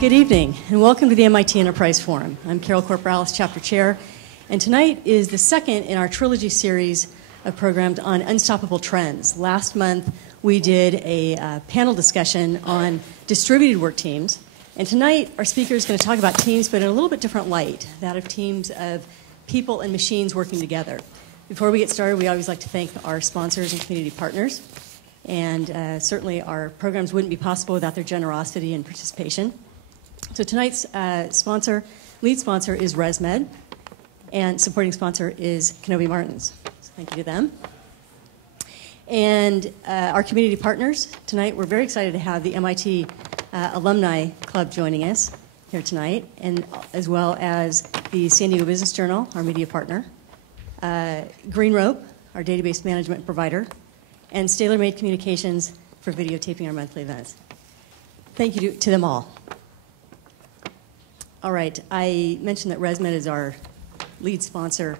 Good evening, and welcome to the MIT Enterprise Forum. I'm Carol Corporalis, Chapter Chair, and tonight is the second in our trilogy series of programs on unstoppable trends. Last month, we did a panel discussion on distributed work teams, and tonight our speaker is going to talk about teams, but in a little bit different light, that of teams of people and machines working together. Before we get started, we always like to thank our sponsors and community partners, and certainly our programs wouldn't be possible without their generosity and participation. So tonight's lead sponsor is ResMed, and supporting sponsor is Kenobi Martins. So thank you to them. And our community partners, tonight we're very excited to have the MIT Alumni Club joining us here tonight, and as well as the San Diego Business Journal, our media partner, Green Rope, our database management provider, and StaylorMade Communications for videotaping our monthly events. Thank you to them all. All right, I mentioned that ResMed is our lead sponsor,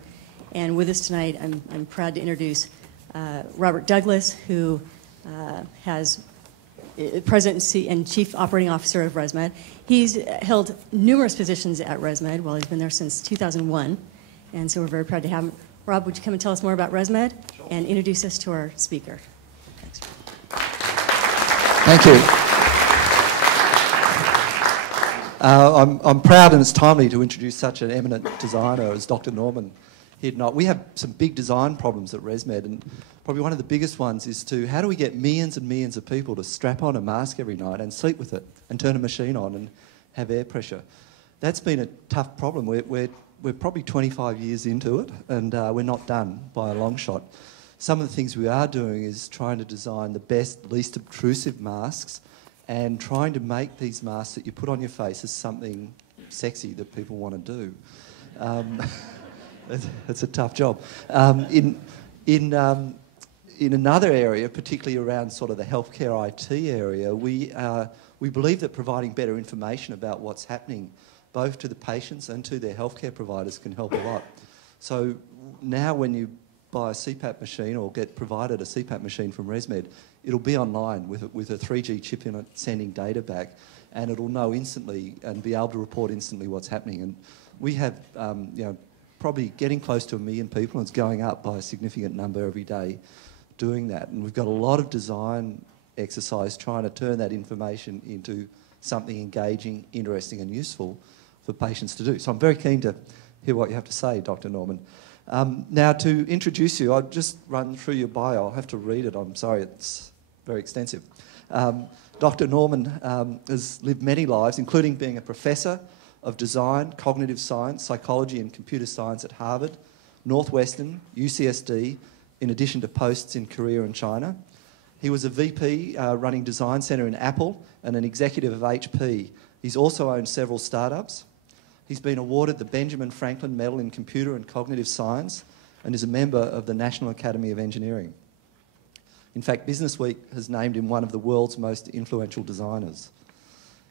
and with us tonight, I'm proud to introduce Robert Douglas, who has President and Chief Operating Officer of ResMed. He's held numerous positions at ResMed. Well, he's been there since 2001, and so we're very proud to have him. Rob, would you come and tell us more about ResMed and introduce us to our speaker? Thanks. Thank you. I'm proud and it's timely to introduce such an eminent designer as Dr. Norman here tonight. We have some big design problems at ResMed, and probably one of the biggest ones is how do we get millions and millions of people to strap on a mask every night and sleep with it and turn a machine on and have air pressure? That's been a tough problem. We're probably 25 years into it, and we're not done by a long shot. Some of the things we are doing is trying to design the best, least obtrusive masks and trying to make these masks that you put on your face as something sexy that people want to do. It's a tough job. In another area, particularly around sort of the healthcare IT area, we believe that providing better information about what's happening both to the patients and to their healthcare providers can help a lot. So now when you buy a CPAP machine or get provided a CPAP machine from ResMed, it'll be online with a 3G chip in it sending data back, and it'll know instantly and be able to report instantly what's happening. And we have probably getting close to 1 million people, and it's going up by a significant number every day doing that. And we've got a lot of design exercise trying to turn that information into something engaging, interesting and useful for patients to do. So I'm very keen to hear what you have to say, Dr. Norman. Now, to introduce you, I'll just run through your bio. I'll have to read it. I'm sorry, it's very extensive. Dr. Norman has lived many lives, including being a professor of design, cognitive science, psychology and computer science at Harvard, Northwestern, UCSD, in addition to posts in Korea and China. He was a VP running Design Center in Apple and an executive of HP. He's also owned several startups. He's been awarded the Benjamin Franklin Medal in Computer and Cognitive Science and is a member of the National Academy of Engineering. In fact, Business Week has named him one of the world's most influential designers.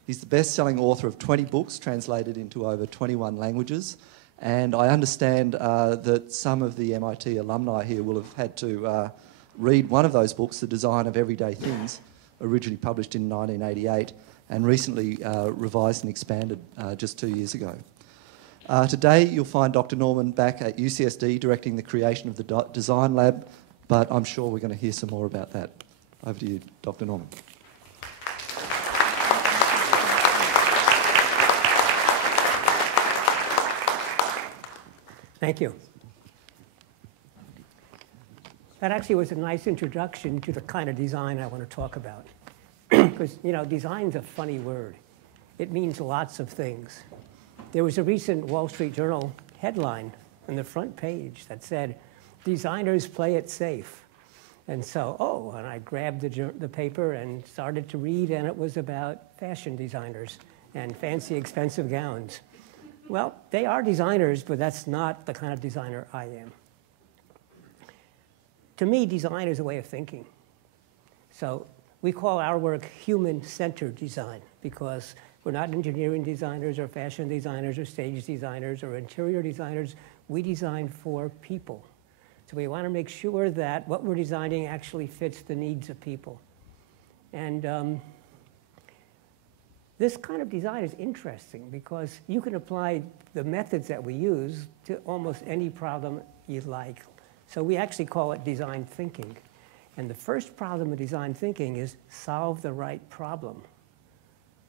He's the best-selling author of 20 books translated into over 21 languages, and I understand that some of the MIT alumni here will have had to read one of those books, The Design of Everyday Things, originally published in 1988, and recently revised and expanded just 2 years ago. Today you'll find Dr. Norman back at UCSD directing the creation of the Design Lab, but I'm sure we're going to hear some more about that. Over to you, Dr. Norman. Thank you. That actually was a nice introduction to the kind of design I want to talk about. Because, design's a funny word. It means lots of things. There was a recent Wall Street Journal headline on the front page that said, "Designers play it safe." And so, and I grabbed the paper and started to read, and it was about fashion designers and fancy, expensive gowns. Well, they are designers, but that's not the kind of designer I am. To me, design is a way of thinking. So we call our work human-centered design because we're not engineering designers or fashion designers or stage designers or interior designers. We design for people. So we want to make sure that what we're designing actually fits the needs of people. And This kind of design is interesting because you can apply the methods that we use to almost any problem you like. So we actually call it design thinking. And the first problem of design thinking is solve the right problem.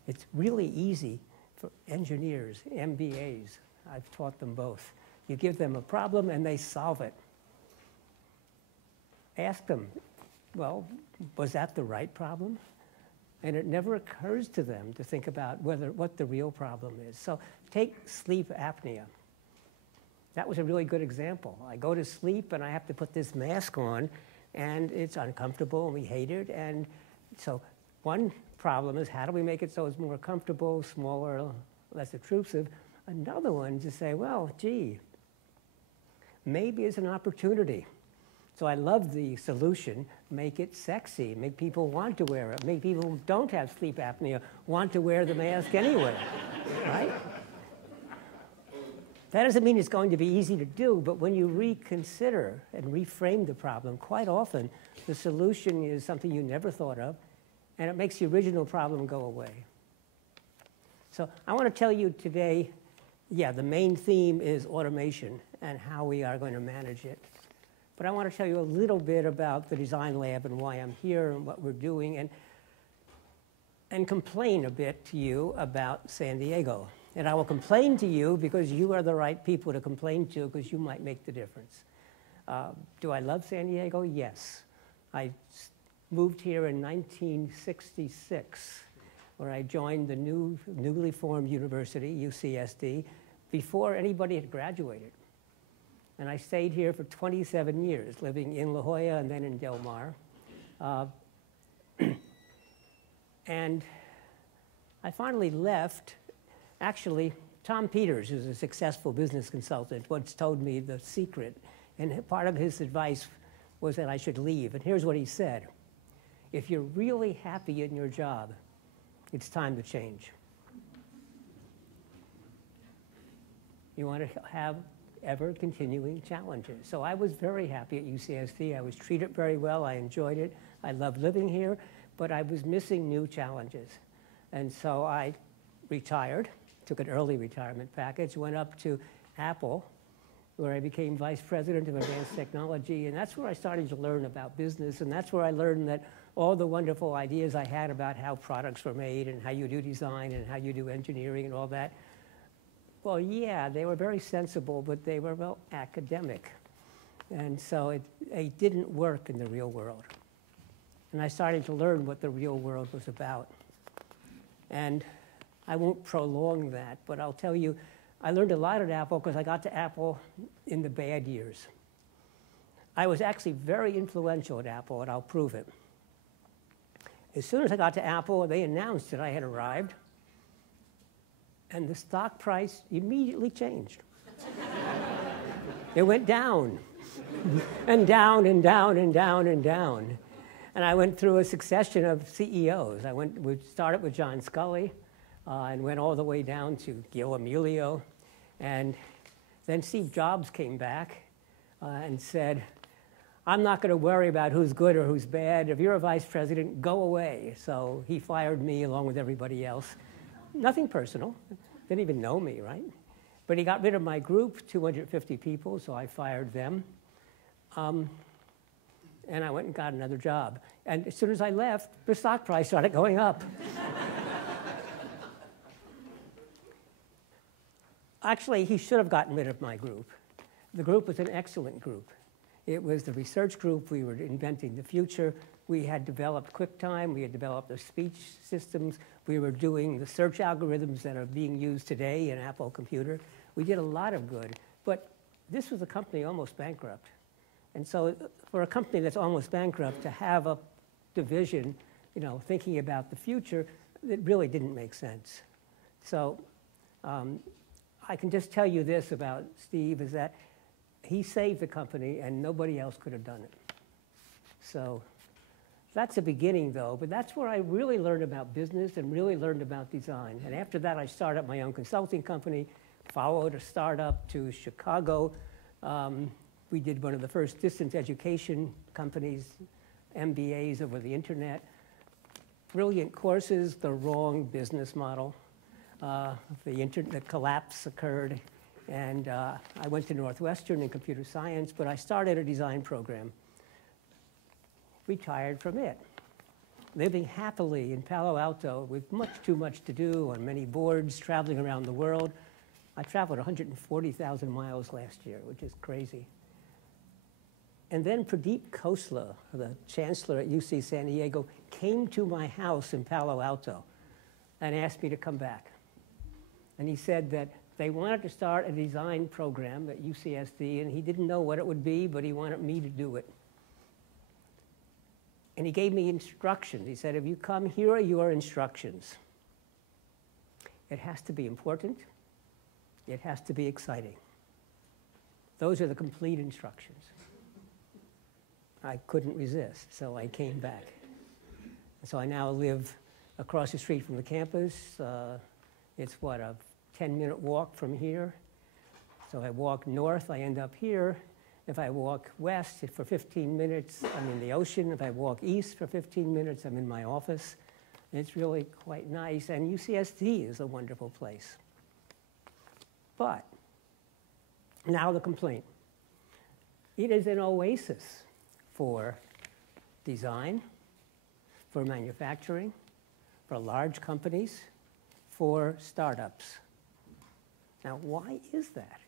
It's really easy for engineers, MBAs. I've taught them both. You give them a problem and they solve it. Ask them, well, was that the right problem? And it never occurs to them to think about what the real problem is. So take sleep apnea. That was a really good example. I go to sleep and I have to put this mask on and it's uncomfortable and we hate it. And so one problem is how do we make it so it's more comfortable, smaller, less obtrusive? Another one is to say, well, gee, maybe it's an opportunity. So I love the solution, make it sexy, make people want to wear it, make people who don't have sleep apnea want to wear the mask anyway, right? That doesn't mean it's going to be easy to do, but when you reconsider and reframe the problem, quite often the solution is something you never thought of, and it makes the original problem go away. So I want to tell you today, yeah, the main theme is automation and how we are going to manage it. But I want to tell you a little bit about the design lab and why I'm here and what we're doing, and complain a bit to you about San Diego. And I will complain to you because you are the right people to complain to because you might make the difference. Do I love San Diego? Yes. I moved here in 1966, where I joined the newly formed university, UCSD, before anybody had graduated. And I stayed here for 27 years, living in La Jolla and then in Del Mar. And I finally left. Actually, Tom Peters, who's a successful business consultant, once told me the secret. And part of his advice was that I should leave. And here's what he said. If you're really happy in your job, it's time to change. You want to have ever-continuing challenges. So I was very happy at UCSD. I was treated very well. I enjoyed it. I loved living here, but I was missing new challenges. And so I retired, took an early retirement package, went up to Apple, where I became vice president of advanced technology, and that's where I started to learn about business, and that's where I learned that all the wonderful ideas I had about how products were made and how you do design and how you do engineering and all that, well, yeah, they were very sensible, but they were, well, academic. And so it didn't work in the real world. And I started to learn what the real world was about. And I won't prolong that, but I'll tell you, I learned a lot at Apple because I got to Apple in the bad years. I was actually very influential at Apple, and I'll prove it. As soon as I got to Apple, they announced that I had arrived, and the stock price immediately changed. It went down, and down, and down, and down, and down. And I went through a succession of CEOs. We started with John Scully, and went all the way down to Gil Amelio. And then Steve Jobs came back and said, I'm not going to worry about who's good or who's bad. If you're a vice president, go away. So he fired me along with everybody else. Nothing personal. Didn't even know me, right? But he got rid of my group, 250 people, so I fired them. And I went and got another job. And as soon as I left, the stock price started going up. Actually, he should have gotten rid of my group. The group was an excellent group. It was the research group. We were inventing the future. We had developed QuickTime. We had developed the speech systems. We were doing the search algorithms that are being used today in Apple Computer. We did a lot of good. But this was a company almost bankrupt. And so for a company that's almost bankrupt to have a division, thinking about the future, it really didn't make sense. So I can just tell you this about Steve, is that he saved the company and nobody else could have done it. So that's a beginning, though, but that's where I really learned about business and really learned about design. And after that, I started my own consulting company, followed a startup to Chicago. We did one of the first distance education companies, MBAs over the internet. brilliant courses, the wrong business model. The collapse occurred, and I went to Northwestern in computer science, but I started a design program, retired from it, living happily in Palo Alto with much too much to do on many boards, traveling around the world. I traveled 140,000 miles last year, which is crazy. And then Pradeep Khosla, the chancellor at UC San Diego, came to my house in Palo Alto and asked me to come back. And he said that they wanted to start a design program at UCSD, and he didn't know what it would be, but he wanted me to do it. And he gave me instructions. He said, if you come, here are your instructions. It has to be important. It has to be exciting. Those are the complete instructions. I couldn't resist, so I came back. So I now live across the street from the campus. It's what, a 10-minute walk from here. So I walk north, I end up here. If I walk west for 15 minutes, I'm in the ocean. If I walk east for 15 minutes, I'm in my office. It's really quite nice, and UCSD is a wonderful place. But now the complaint. It is an oasis for design, for manufacturing, for large companies, for startups. Now, why is that?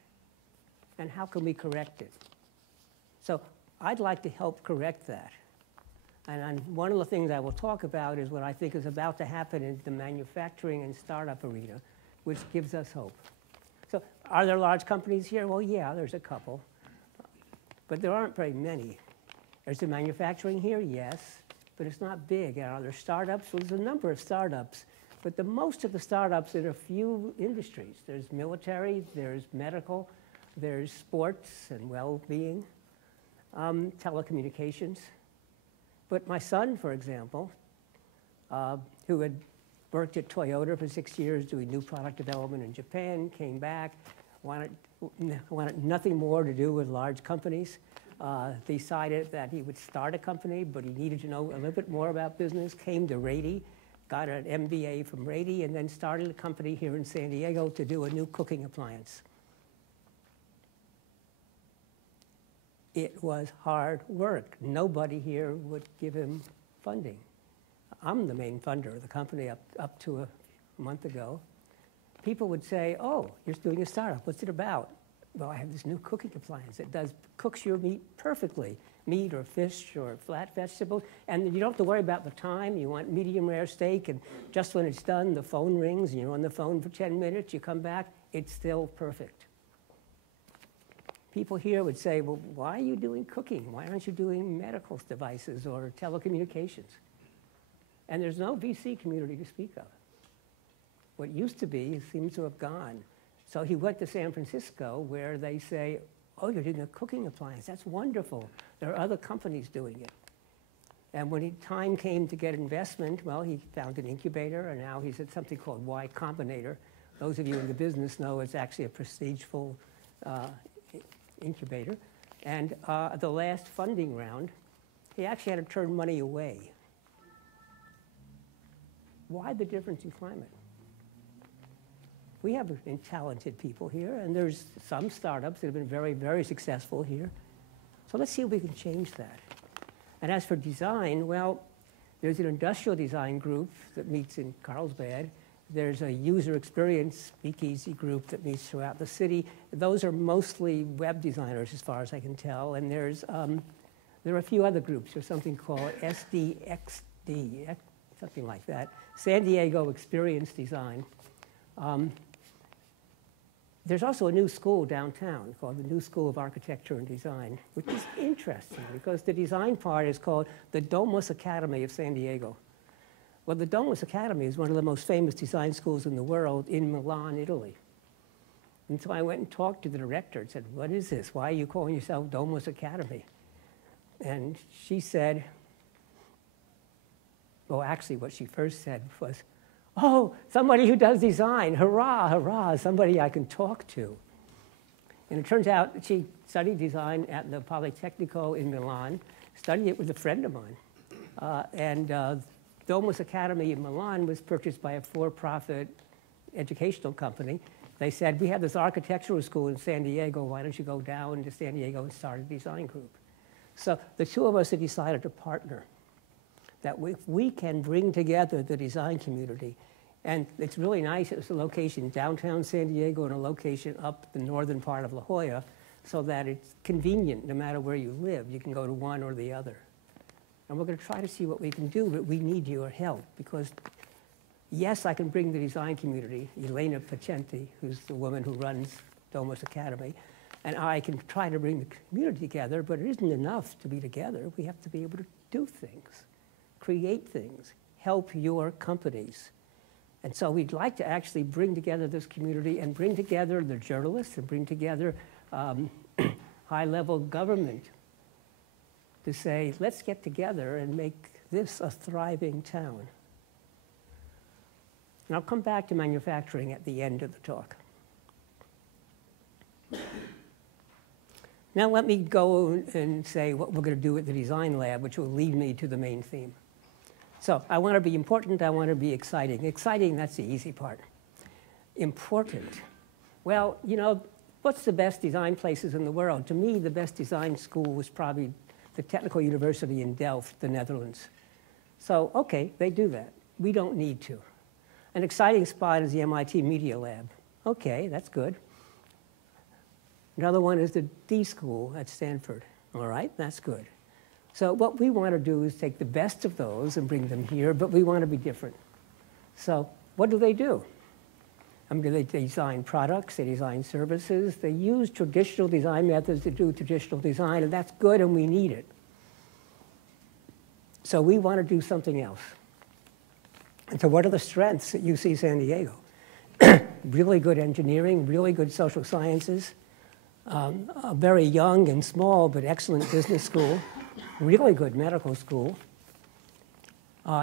And how can we correct it? So I'd like to help correct that. And one of the things I will talk about is what I think is about to happen in the manufacturing and startup arena, which gives us hope. So are there large companies here? Well, yeah, there's a couple. But there aren't very many. There's the manufacturing here, yes, but it's not big. And are there startups? Well, there's a number of startups, but most of the startups in a few industries. There's military, there's medical, there's sports and well-being, telecommunications. But my son, for example, who had worked at Toyota for 6 years doing new product development in Japan, came back, wanted nothing more to do with large companies, decided that he would start a company, but he needed to know a little bit more about business, came to Rady, got an MBA from Rady, and then started a company here in San Diego to do a new cooking appliance. It was hard work. Nobody here would give him funding. I'm the main funder of the company up to a month ago. People would say, oh, you're doing a startup. What's it about? Well, I have this new cooking appliance. It cooks your meat perfectly, meat or fish or flat vegetables. And you don't have to worry about the time. You want medium rare steak, and just when it's done, the phone rings, and you're on the phone for 10 minutes. You come back, it's still perfect. People here would say, well, why are you doing cooking? Why aren't you doing medical devices or telecommunications? And there's no VC community to speak of. What used to be seems to have gone. So he went to San Francisco, where they say, oh, you're doing a cooking appliance. That's wonderful. There are other companies doing it. And when time came to get investment, well, he found an incubator, and now he's at something called Y Combinator. Those of you in the business know it's actually a prestigeful incubator. And the last funding round, he actually had to turn money away. Why the difference in climate? We have talented people here, and there's some startups that have been very, very successful here. So let's see if we can change that. And as for design, well, there's an industrial design group that meets in Carlsbad. There's a user experience speakeasy group that meets throughout the city. Those are mostly web designers, as far as I can tell. And there are a few other groups. There's something called SDXD, something like that, San Diego Experience Design. There's also a new school downtown called the New School of Architecture and Design, which is interesting because the design part is called the Domus Academy of San Diego. Well, the Domus Academy is one of the most famous design schools in the world in Milan, Italy. And so I went and talked to the director and said, what is this? Why are you calling yourself Domus Academy? And she said, well, actually what she first said was, oh, somebody who does design, hurrah, hurrah, somebody I can talk to. And it turns out that she studied design at the Politecnico in Milan, studied it with a friend of mine. Domus Academy in Milan was purchased by a for-profit educational company. They said, we have this architectural school in San Diego. Why don't you go down to San Diego and start a design group? So the two of us have decided to partner, that if we can bring together the design community, and it's really nice, it's a location downtown San Diego and a location up the northern part of La Jolla, so that it's convenient no matter where you live. You can go to one or the other. And we're going to try to see what we can do, but we need your help, because yes, I can bring the design community, Elena Pacenti, who's the woman who runs Domus Academy, and I can try to bring the community together, but it isn't enough to be together. We have to be able to do things, create things, help your companies. And so we'd like to actually bring together this community and bring together the journalists and bring together high-level government to say, let's get together and make this a thriving town. And I'll come back to manufacturing at the end of the talk. Now let me go and say what we're going to do at the design lab, which will lead me to the main theme. So I want to be important, I want to be exciting. Exciting, that's the easy part. Important. Well, you know, what's the best design places in the world? To me, the best design school was probably the Technical University in Delft, the Netherlands. So, okay, they do that. We don't need to. An exciting spot is the MIT Media Lab. Okay, that's good. Another one is the D School at Stanford. All right, that's good. So what we want to do is take the best of those and bring them here, but we want to be different. So what do? I mean, they design products, they design services, they use traditional design methods to do traditional design, and that's good, and we need it. So we want to do something else. And so what are the strengths at UC San Diego? Really good engineering, really good social sciences, a very young and small but excellent business school, really good medical school,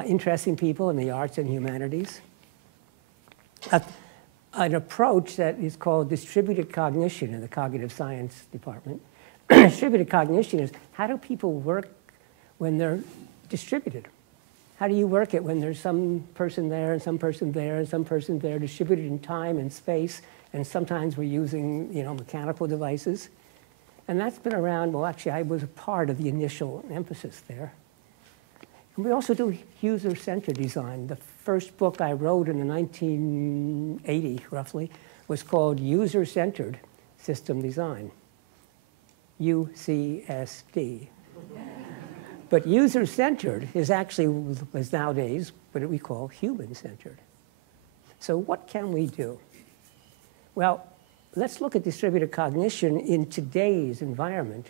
interesting people in the arts and humanities, an approach that is called distributed cognition in the cognitive science department. Distributed cognition is, how do people work when they're distributed? How do you work it when there's some person there and some person there and some person there, distributed in time and space, and sometimes we're using, you know, mechanical devices? And that's been around, well, actually, I was a part of the initial emphasis there. And we also do user-centered design. The first book I wrote in the 1980, roughly, was called User-Centered System Design, UCSD. But user-centered is actually, was nowadays, what we call human-centered. So what can we do? Well, let's look at distributed cognition in today's environment,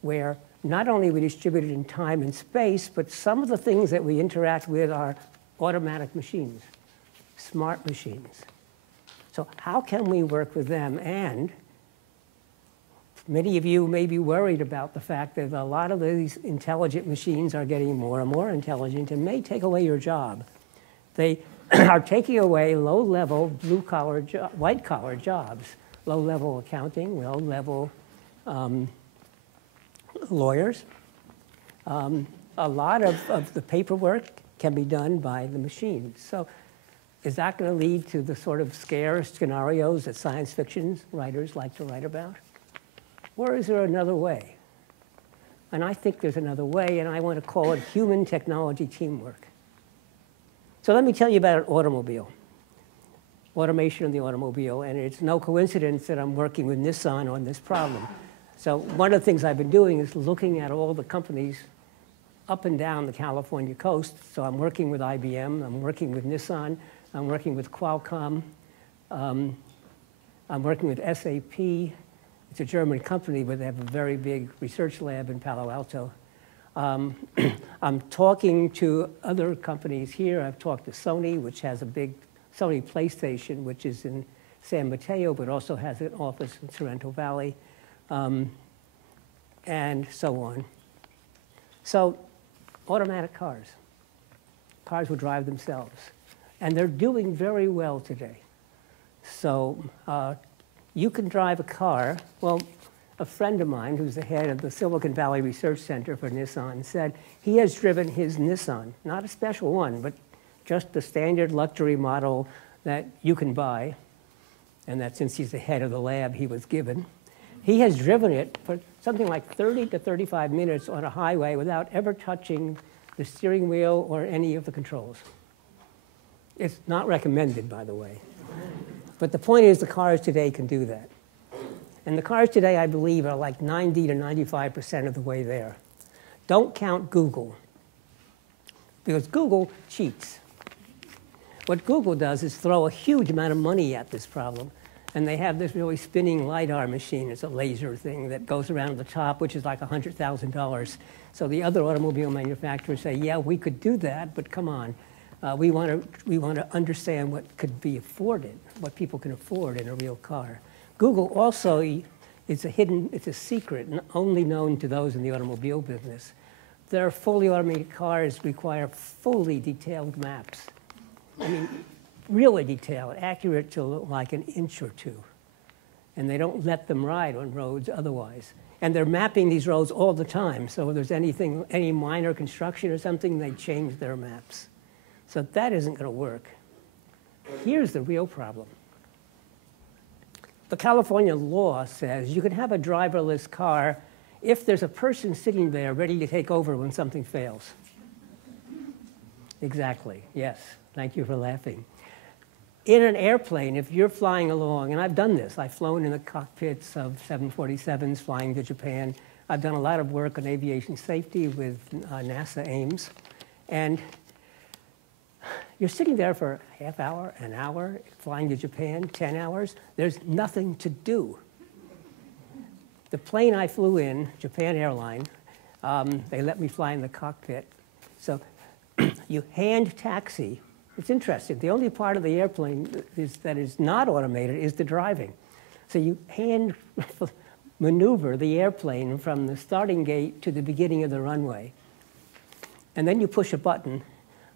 where not only we distribute it in time and space, but some of the things that we interact with are automatic machines, smart machines. So how can we work with them? And many of you may be worried about the fact that a lot of these intelligent machines are getting more and more intelligent and may take away your job. They are taking away low-level, blue-collar, white-collar jobs, low-level accounting, low-level lawyers. A lot of the paperwork can be done by the machines. So is that going to lead to the sort of scare scenarios that science fiction writers like to write about? Or is there another way? And I think there's another way, and I want to call it human technology teamwork. So let me tell you about an automobile, automation of the automobile, and it's no coincidence that I'm working with Nissan on this problem. So one of the things I've been doing is looking at all the companies up and down the California coast. So I'm working with IBM, I'm working with Nissan, I'm working with Qualcomm, I'm working with SAP. It's a German company, but they have a very big research lab in Palo Alto. I'm talking to other companies here. I've talked to Sony, which has a big Sony PlayStation, which is in San Mateo, but also has an office in Sorrento Valley, and so on. So automatic cars. Cars will drive themselves. And they're doing very well today. So you can drive a car. Well, a friend of mine who's the head of the Silicon Valley Research Center for Nissan said he has driven his Nissan, not a special one, but just the standard luxury model that you can buy, and that since he's the head of the lab he was given. He has driven it for something like 30 to 35 minutes on a highway without ever touching the steering wheel or any of the controls. It's not recommended, by the way. But the point is the cars today can do that. And the cars today, I believe, are like 90 to 95% of the way there. Don't count Google, because Google cheats. What Google does is throw a huge amount of money at this problem. And they have this really spinning LiDAR machine. It's a laser thing that goes around the top, which is like $100,000. So the other automobile manufacturers say, yeah, we could do that, but come on. We want to understand what could be afforded, what people can afford in a real car. Google also it's a secret only known to those in the automobile business. Their fully automated cars require fully detailed maps. I mean, really detailed, accurate to like an inch or two. And they don't let them ride on roads otherwise. And they're mapping these roads all the time. So if there's any minor construction or something, they change their maps. So that isn't going to work. Here's the real problem. The California law says you can have a driverless car if there's a person sitting there ready to take over when something fails. Exactly, yes. Thank you for laughing. In an airplane, if you're flying along, and I've done this, I've flown in the cockpits of 747s flying to Japan. I've done a lot of work on aviation safety with NASA Ames. And you're sitting there for a half hour, an hour, flying to Japan, 10 hours. There's nothing to do. The plane I flew in, Japan Airline, they let me fly in the cockpit. So you hand taxi. It's interesting. The only part of the airplane that is not automated is the driving. So you hand maneuver the airplane from the starting gate to the beginning of the runway. And then you push a button,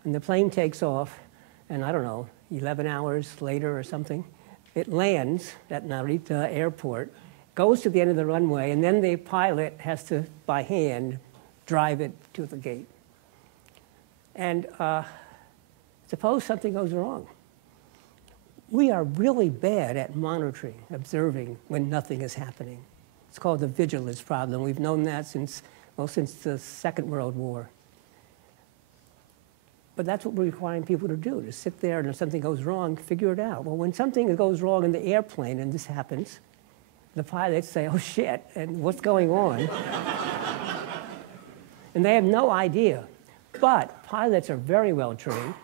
and the plane takes off, and I don't know, 11 hours later or something, it lands at Narita Airport, goes to the end of the runway, and then the pilot has to, by hand, drive it to the gate. And suppose something goes wrong. We are really bad at monitoring, observing when nothing is happening. It's called the vigilance problem. We've known that since the Second World War. But that's what we're requiring people to do, to sit there and if something goes wrong, figure it out. Well, when something goes wrong in the airplane, and this happens, the pilots say, oh shit, and what's going on? And they have no idea. But pilots are very well trained.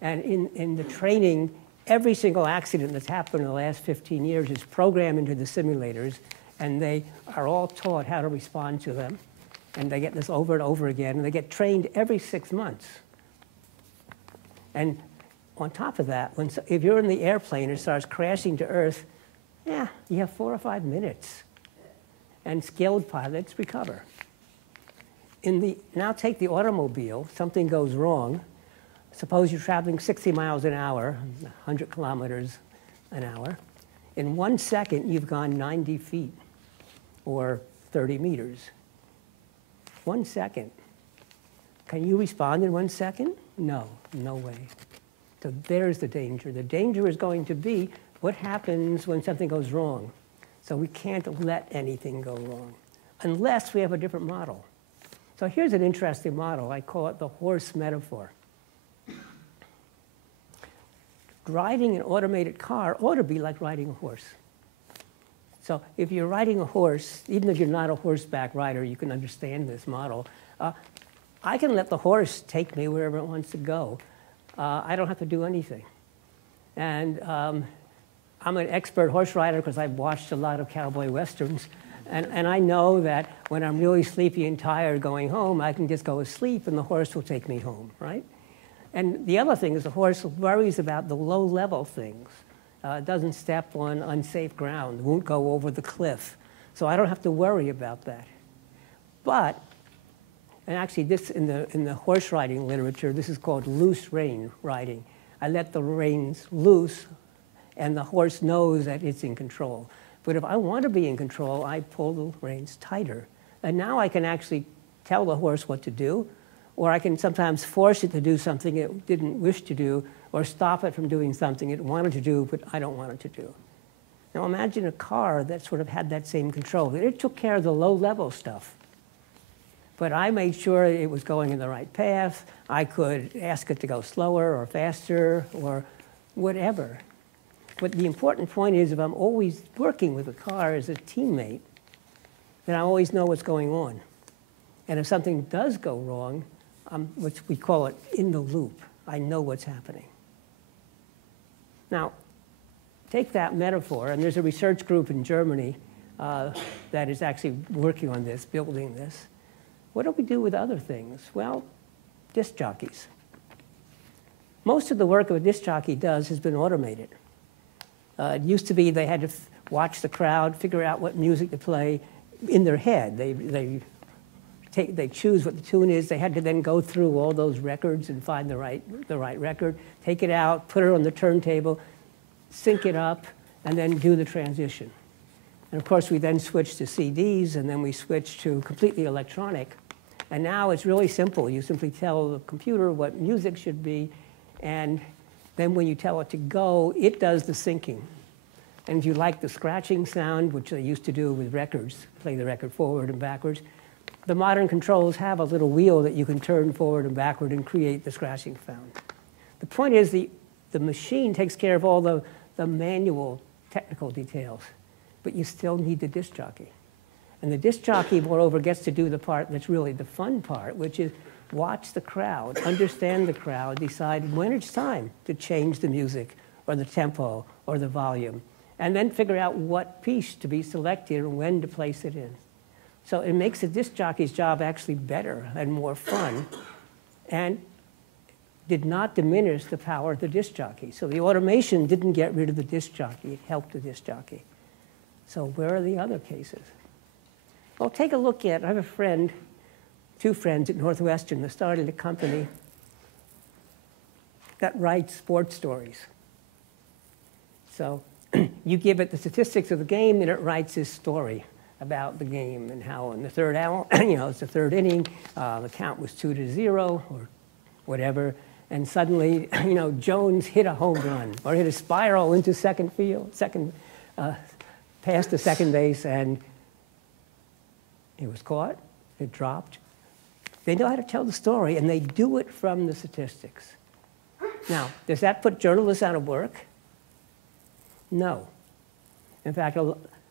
And in the training, every single accident that's happened in the last 15 years is programmed into the simulators, and they are all taught how to respond to them. And they get this over and over again, and they get trained every 6 months. And on top of that, if you're in the airplane and it starts crashing to Earth, yeah, you have 4 or 5 minutes. And skilled pilots recover. Now take the automobile, something goes wrong. Suppose you're traveling 60 miles an hour, 100 kilometers an hour. In 1 second, you've gone 90 feet or 30 meters. 1 second. Can you respond in 1 second? No, no way. So there's the danger. The danger is going to be what happens when something goes wrong. So we can't let anything go wrong unless we have a different model. So here's an interesting model. I call it the horse metaphor. Riding an automated car ought to be like riding a horse. So if you're riding a horse, even if you're not a horseback rider, you can understand this model. I can let the horse take me wherever it wants to go. I don't have to do anything. And I'm an expert horse rider because I've watched a lot of cowboy westerns. And I know that when I'm really sleepy and tired going home, I can just go to sleep and the horse will take me home, right? And the other thing is the horse worries about the low-level things. Doesn't step on unsafe ground, won't go over the cliff. So I don't have to worry about that. But, and actually this in the horse riding literature, this is called loose rein riding. I let the reins loose and the horse knows that it's in control. But if I want to be in control, I pull the reins tighter. And now I can actually tell the horse what to do, or I can sometimes force it to do something it didn't wish to do, or stop it from doing something it wanted to do, but I don't want it to do. Now imagine a car that sort of had that same control. It took care of the low-level stuff. But I made sure it was going in the right path. I could ask it to go slower or faster or whatever. But the important point is, if I'm always working with the car as a teammate, then I always know what's going on. And if something does go wrong, what we call it in the loop. I know what's happening. Now, take that metaphor, and there's a research group in Germany that is actually working on this, building this. What do we do with other things? Well, disc jockeys. Most of the work a disc jockey does has been automated. It used to be they had to watch the crowd, figure out what music to play in their head. They choose what the tune is. They had to then go through all those records and find the right record, take it out, put it on the turntable, sync it up, and then do the transition. And of course, we then switched to CDs, and then we switched to completely electronic. And now it's really simple. You simply tell the computer what music should be, and then when you tell it to go, it does the syncing. And if you like the scratching sound, which they used to do with records, play the record forward and backwards, the modern controls have a little wheel that you can turn forward and backward and create the scratching sound. The point is the machine takes care of all the manual technical details, but you still need the disc jockey. And the disc jockey, moreover, gets to do the part that's really the fun part, which is watch the crowd, understand the crowd, decide when it's time to change the music or the tempo or the volume, and then figure out what piece to be selected and when to place it in. So it makes the disc jockey's job actually better and more fun, and did not diminish the power of the disc jockey. So the automation didn't get rid of the disc jockey, it helped the disc jockey. So where are the other cases? Well, take a look at, I have a friend, two friends at Northwestern that started a company that writes sports stories. So you give it the statistics of the game, and it writes this story about the game and how in the third hour, it's the third inning, the count was 2-0 or whatever, and suddenly, Jones hit a home run or hit a spiral into past the second base, and it was caught, it dropped. They know how to tell the story, and they do it from the statistics. Now, does that put journalists out of work? No. In fact,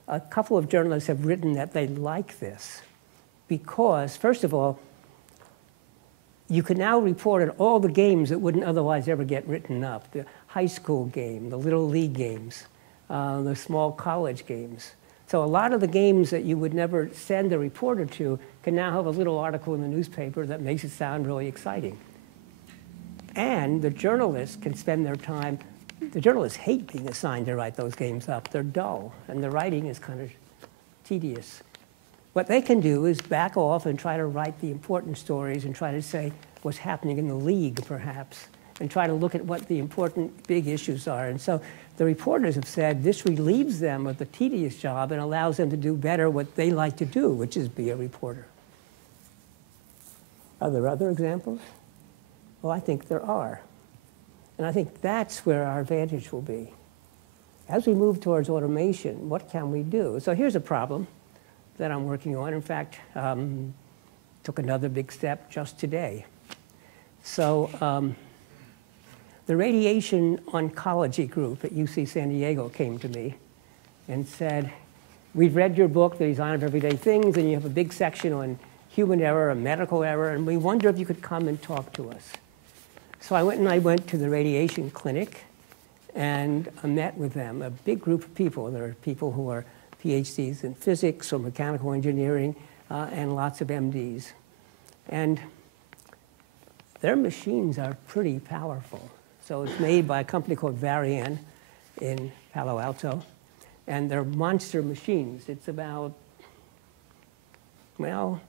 a couple of journalists have written that they like this because, first of all, you can now report on all the games that wouldn't otherwise ever get written up. The high school game, the little league games, the small college games. So a lot of the games that you would never send a reporter to can now have a little article in the newspaper that makes it sound really exciting. And the journalists can spend their time. The journalists hate being assigned to write those games up. They're dull, and the writing is kind of tedious. What they can do is back off and try to write the important stories and try to say what's happening in the league, perhaps, and try to look at what the important big issues are. And so the reporters have said this relieves them of the tedious job and allows them to do better what they like to do, which is be a reporter. Are there other examples? Well, I think there are. And I think that's where our advantage will be. As we move towards automation, what can we do? So here's a problem that I'm working on. In fact, took another big step just today. So the radiation oncology group at UC San Diego came to me and said, we've read your book, The Design of Everyday Things, and you have a big section on human error and medical error, and we wonder if you could come and talk to us. So I went to the radiation clinic, and I met with them, a big group of people. There are people who are PhDs in physics or mechanical engineering, and lots of MDs. And their machines are pretty powerful. So it's made by a company called Varian in Palo Alto, and they're monster machines. It's about, well,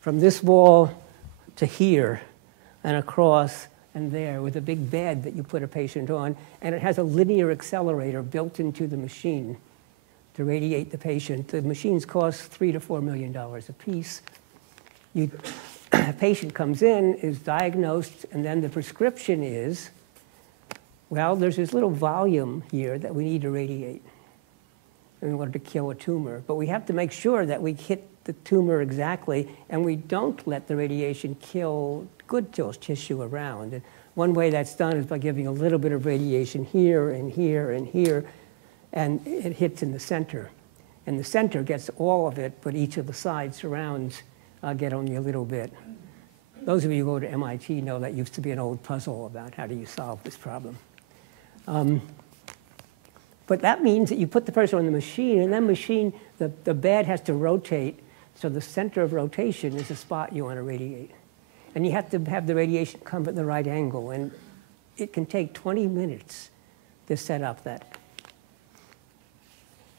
from this wall to here and across and there with a big bed that you put a patient on, and it has a linear accelerator built into the machine to radiate the patient. The machines cost $3 to $4 million a piece. A patient comes in, is diagnosed, and then the prescription is, well, there's this little volume here that we need to radiate in order to kill a tumor. But we have to make sure that we hit the tumor exactly, and we don't let the radiation kill good tissue around. And one way that's done is by giving a little bit of radiation here and here and here, and it hits in the center. And the center gets all of it, but each of the side surrounds get only a little bit. Those of you who go to MIT know that used to be an old puzzle about how do you solve this problem. But that means that you put the person on the machine, and that the bed has to rotate, so the center of rotation is the spot you want to radiate. And you have to have the radiation come at the right angle, and it can take 20 minutes to set up that.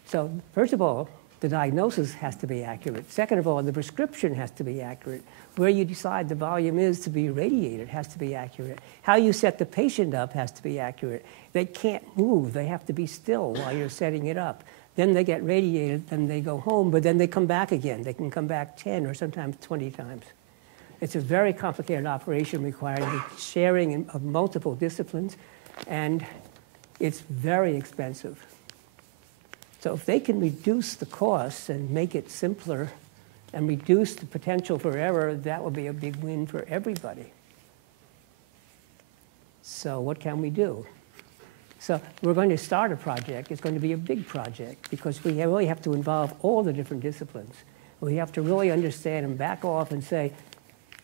So first of all, the diagnosis has to be accurate. Second of all, the prescription has to be accurate. Where you decide the volume is to be radiated has to be accurate. How you set the patient up has to be accurate. They can't move. They have to be still while you're setting it up. Then they get radiated, then they go home, but then they come back again. They can come back 10 or sometimes 20 times. It's a very complicated operation requiring the sharing of multiple disciplines, and it's very expensive. So if they can reduce the costs and make it simpler and reduce the potential for error, that would be a big win for everybody. So what can we do? So we're going to start a project. It's going to be a big project because we really have to involve all the different disciplines. We have to really understand and back off and say,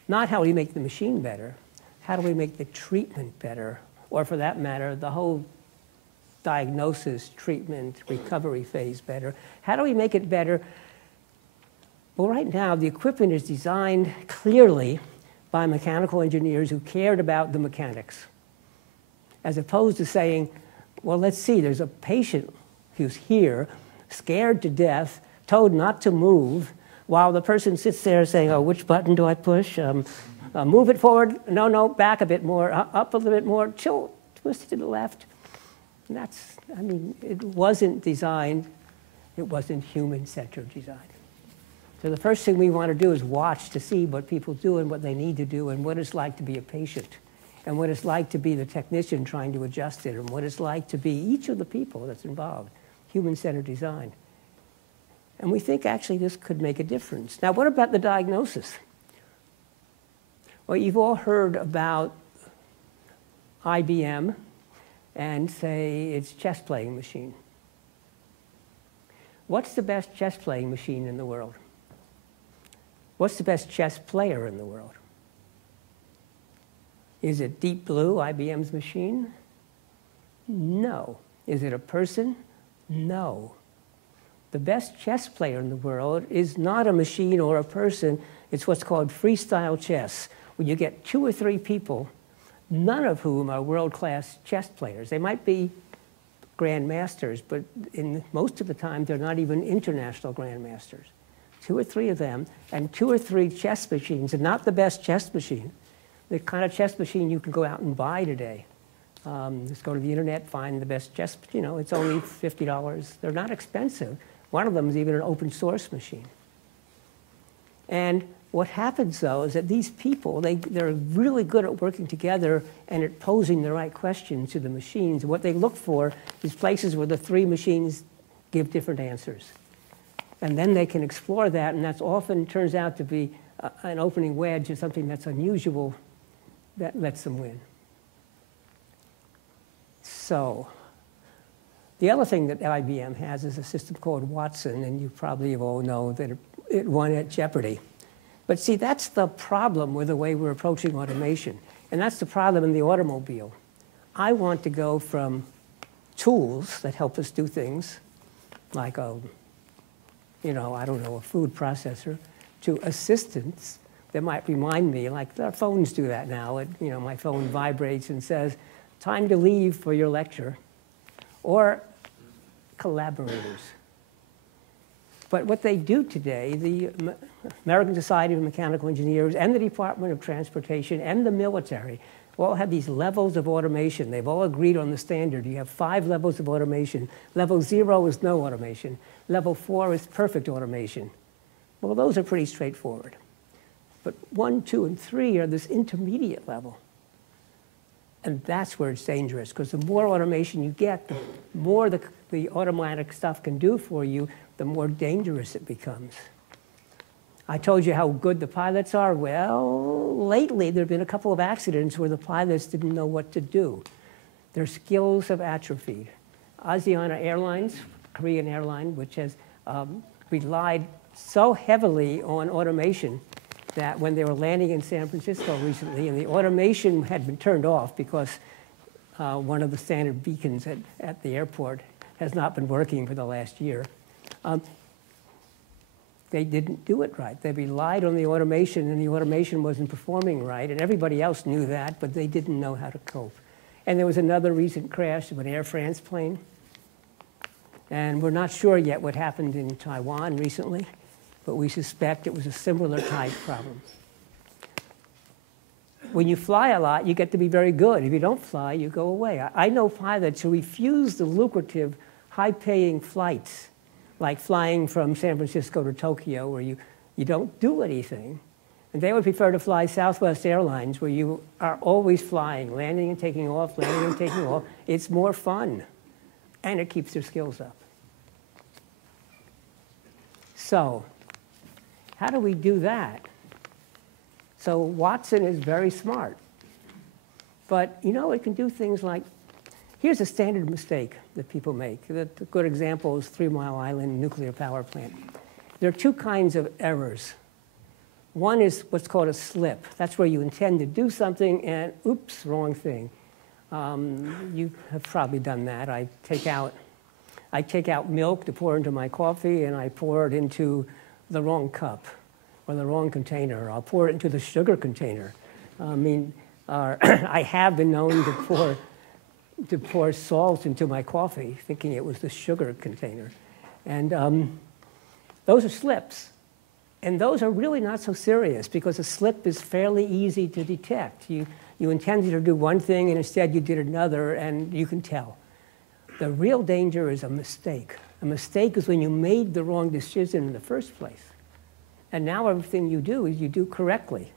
not how do we make the machine better, how do we make the treatment better, or for that matter, the whole diagnosis, treatment, recovery phase better. How do we make it better? Well, right now, the equipment is designed clearly by mechanical engineers who cared about the mechanics, as opposed to saying, well, let's see, there's a patient who's here, scared to death, told not to move, while the person sits there saying, oh, which button do I push? Move it forward. No, back a bit more, up a little bit more, twist it to the left. And that's, I mean, it wasn't designed, it wasn't human-centered design. So the first thing we want to do is watch to see what people do and what they need to do and what it's like to be a patient and what it's like to be the technician trying to adjust it and what it's like to be each of the people that's involved, human-centered design. And we think actually this could make a difference. Now, what about the diagnosis? Well, you've all heard about IBM and say it's chess playing machine. What's the best chess playing machine in the world? What's the best chess player in the world? Is it Deep Blue, IBM's machine? No. Is it a person? No. The best chess player in the world is not a machine or a person. It's what's called freestyle chess, when you get 2 or 3 people, none of whom are world-class chess players. They might be grandmasters, but in most of the time, they're not even international grandmasters. 2 or 3 of them, and 2 or 3 chess machines, and not the best chess machine. The kind of chess machine you can go out and buy today. Just go to the internet, find the best chess, it's only $50. They're not expensive. One of them is even an open source machine. And what happens, though, is that these people, they're really good at working together and at posing the right questions to the machines. What they look for is places where the 3 machines give different answers. And then they can explore that, and that's often turns out to be an opening wedge or something that's unusual that lets them win. So the other thing that IBM has is a system called Watson, and you probably all know that it won at Jeopardy. But see, that's the problem with the way we're approaching automation. And that's the problem in the automobile. I want to go from tools that help us do things, like a food processor, to assistants that might remind me, like our phones do that now. My phone vibrates and says, time to leave for your lecture, or collaborators. But what they do today, the American Society of Mechanical Engineers and the Department of Transportation and the military, all have these levels of automation. They've all agreed on the standard. You have 5 levels of automation. Level 0 is no automation. Level 4 is perfect automation. Well, those are pretty straightforward. But 1, 2, and 3 are this intermediate level. And that's where it's dangerous, because the more automation you get, the more the automatic stuff can do for you, the more dangerous it becomes. I told you how good the pilots are. Well, lately there have been a couple of accidents where the pilots didn't know what to do. Their skills have atrophied. Asiana Airlines, Korean airline, which has relied so heavily on automation that when they were landing in San Francisco recently, and the automation had been turned off because one of the standard beacons at the airport has not been working for the last year. They didn't do it right. They relied on the automation, and the automation wasn't performing right, and everybody else knew that, but they didn't know how to cope. And there was another recent crash of an Air France plane, and we're not sure yet what happened in Taiwan recently, but we suspect it was a similar type problem. When you fly a lot, you get to be very good. If you don't fly, you go away. I know pilots who refuse the lucrative, high-paying flights, like flying from San Francisco to Tokyo, where you don't do anything. And they would prefer to fly Southwest Airlines, where you are always flying, landing and taking off, landing and taking off. It's more fun, and it keeps their skills up. So how do we do that? So Watson is very smart. But, you know, it can do things like, here's a standard mistake that people make. The good example is 3 Mile Island nuclear power plant. There are 2 kinds of errors. One is what's called a slip. That's where you intend to do something and, oops, wrong thing. You have probably done that. I take out milk to pour into my coffee, and I pour it into the wrong cup or the wrong container. I'll pour it into the sugar container. I have been known to pour salt into my coffee, thinking it was the sugar container. And those are slips. And those are really not so serious, because a slip is fairly easy to detect. You intended to do one thing, and instead you did another, and you can tell. The real danger is a mistake. A mistake is when you made the wrong decision in the first place. And now everything you do is you do correctly.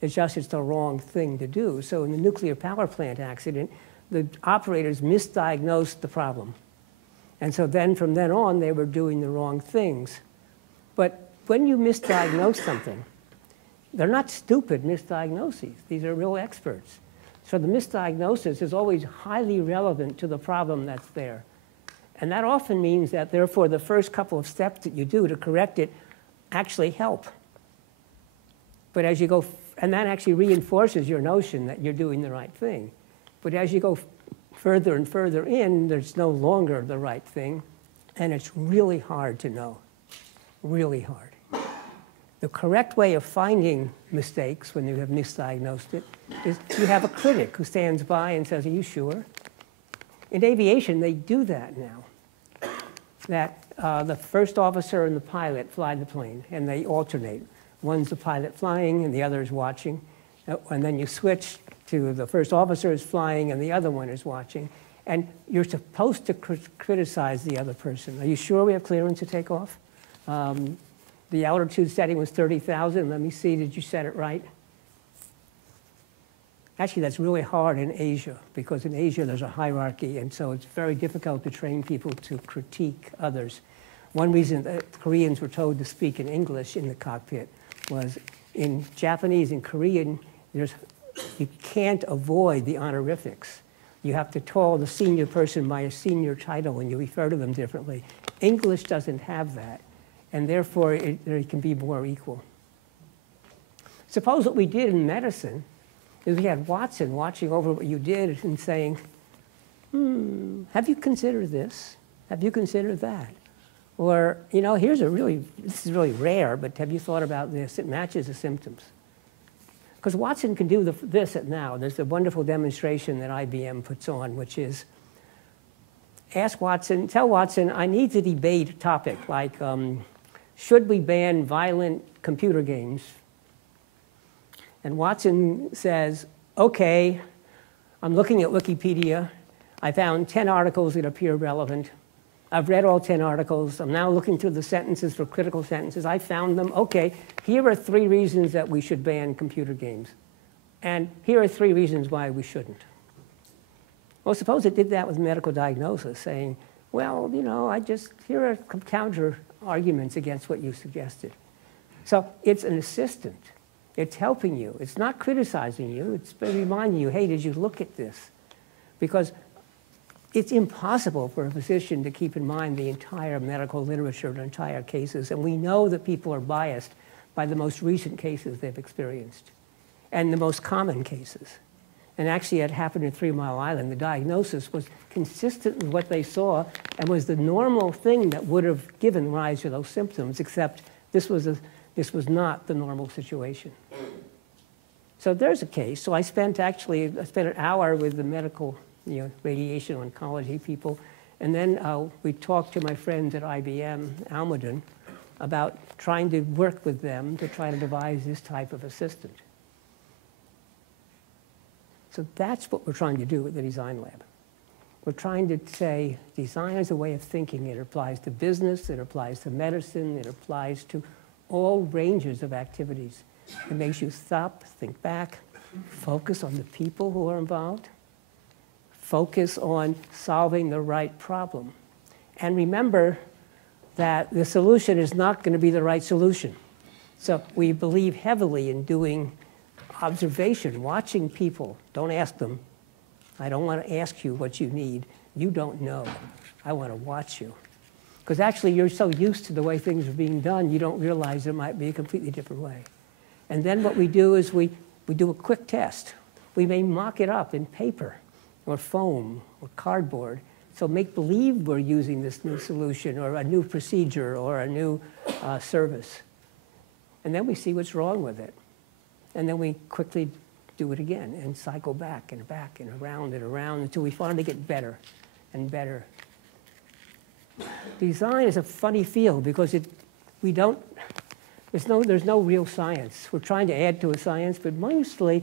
It's just it's the wrong thing to do. So in the nuclear power plant accident, the operators misdiagnosed the problem. And so then from then on, they were doing the wrong things. But when you misdiagnose something, they're not stupid misdiagnoses. These are real experts. So the misdiagnosis is always highly relevant to the problem that's there. And that often means that, therefore, the first couple of steps that you do to correct it actually help. But as you go, and that actually reinforces your notion that you're doing the right thing. But as you go further and further in, there's no longer the right thing, and it's really hard to know, really hard. The correct way of finding mistakes when you have misdiagnosed it is you have a critic who stands by and says, "Are you sure?" In aviation, they do that now. That the first officer and the pilot fly the plane, and they alternate. One's the pilot flying, and the other is watching. And then you switch to the first officer is flying, and the other one is watching. And you're supposed to criticize the other person. Are you sure we have clearance to take off? The altitude setting was 30,000. Let me see, did you set it right? Actually, that's really hard in Asia, because in Asia there's a hierarchy, and so it's very difficult to train people to critique others. One reason that Koreans were told to speak in English in the cockpit was in Japanese and Korean, you can't avoid the honorifics. You have to call the senior person by a senior title, and you refer to them differently. English doesn't have that, and therefore it can be more equal. Suppose what we did in medicine is we had Watson watching over what you did and saying, have you considered this? Have you considered that? Or, you know, this is really rare, but have you thought about this? It matches the symptoms. Because Watson can do this now. There's a wonderful demonstration that IBM puts on, which is, tell Watson, I need to debate a topic like, should we ban violent computer games? And Watson says, okay, I'm looking at Wikipedia. I found 10 articles that appear relevant. I've read all 10 articles. I'm now looking through the sentences for critical sentences. I found them. OK, here are 3 reasons that we should ban computer games. And here are 3 reasons why we shouldn't. Well, suppose it did that with medical diagnosis, saying, well, you know, here are counter arguments against what you suggested. So it's an assistant. It's helping you. It's not criticizing you. It's reminding you, hey, did you look at this? Because it's impossible for a physician to keep in mind the entire medical literature, the entire cases. And we know that people are biased by the most recent cases they've experienced and the most common cases. And actually, it happened in 3 Mile Island. The diagnosis was consistent with what they saw and was the normal thing that would have given rise to those symptoms, except this was not the normal situation. So there's a case. So I spent an hour with the medical, radiation oncology people, and then we talked to my friends at IBM, Almaden, about trying to work with them to try to devise this type of assistant. So that's what we're trying to do with the Design Lab. We're trying to say design is a way of thinking. It applies to business, it applies to medicine, it applies to all ranges of activities. It makes you stop, think back, focus on the people who are involved, focus on solving the right problem. And remember that the solution is not going to be the right solution. So we believe heavily in doing observation, watching people. Don't ask them. I don't want to ask you what you need. You don't know. I want to watch you. Because actually, you're so used to the way things are being done, you don't realize there might be a completely different way. And then what we do is we do a quick test. We may mock it up in paper or foam or cardboard. So make believe we're using this new solution or a new procedure or a new service. And then we see what's wrong with it. And then we quickly do it again and cycle back and around until we finally get better and better. Design is a funny field because there's no real science. We're trying to add to a science, but mostly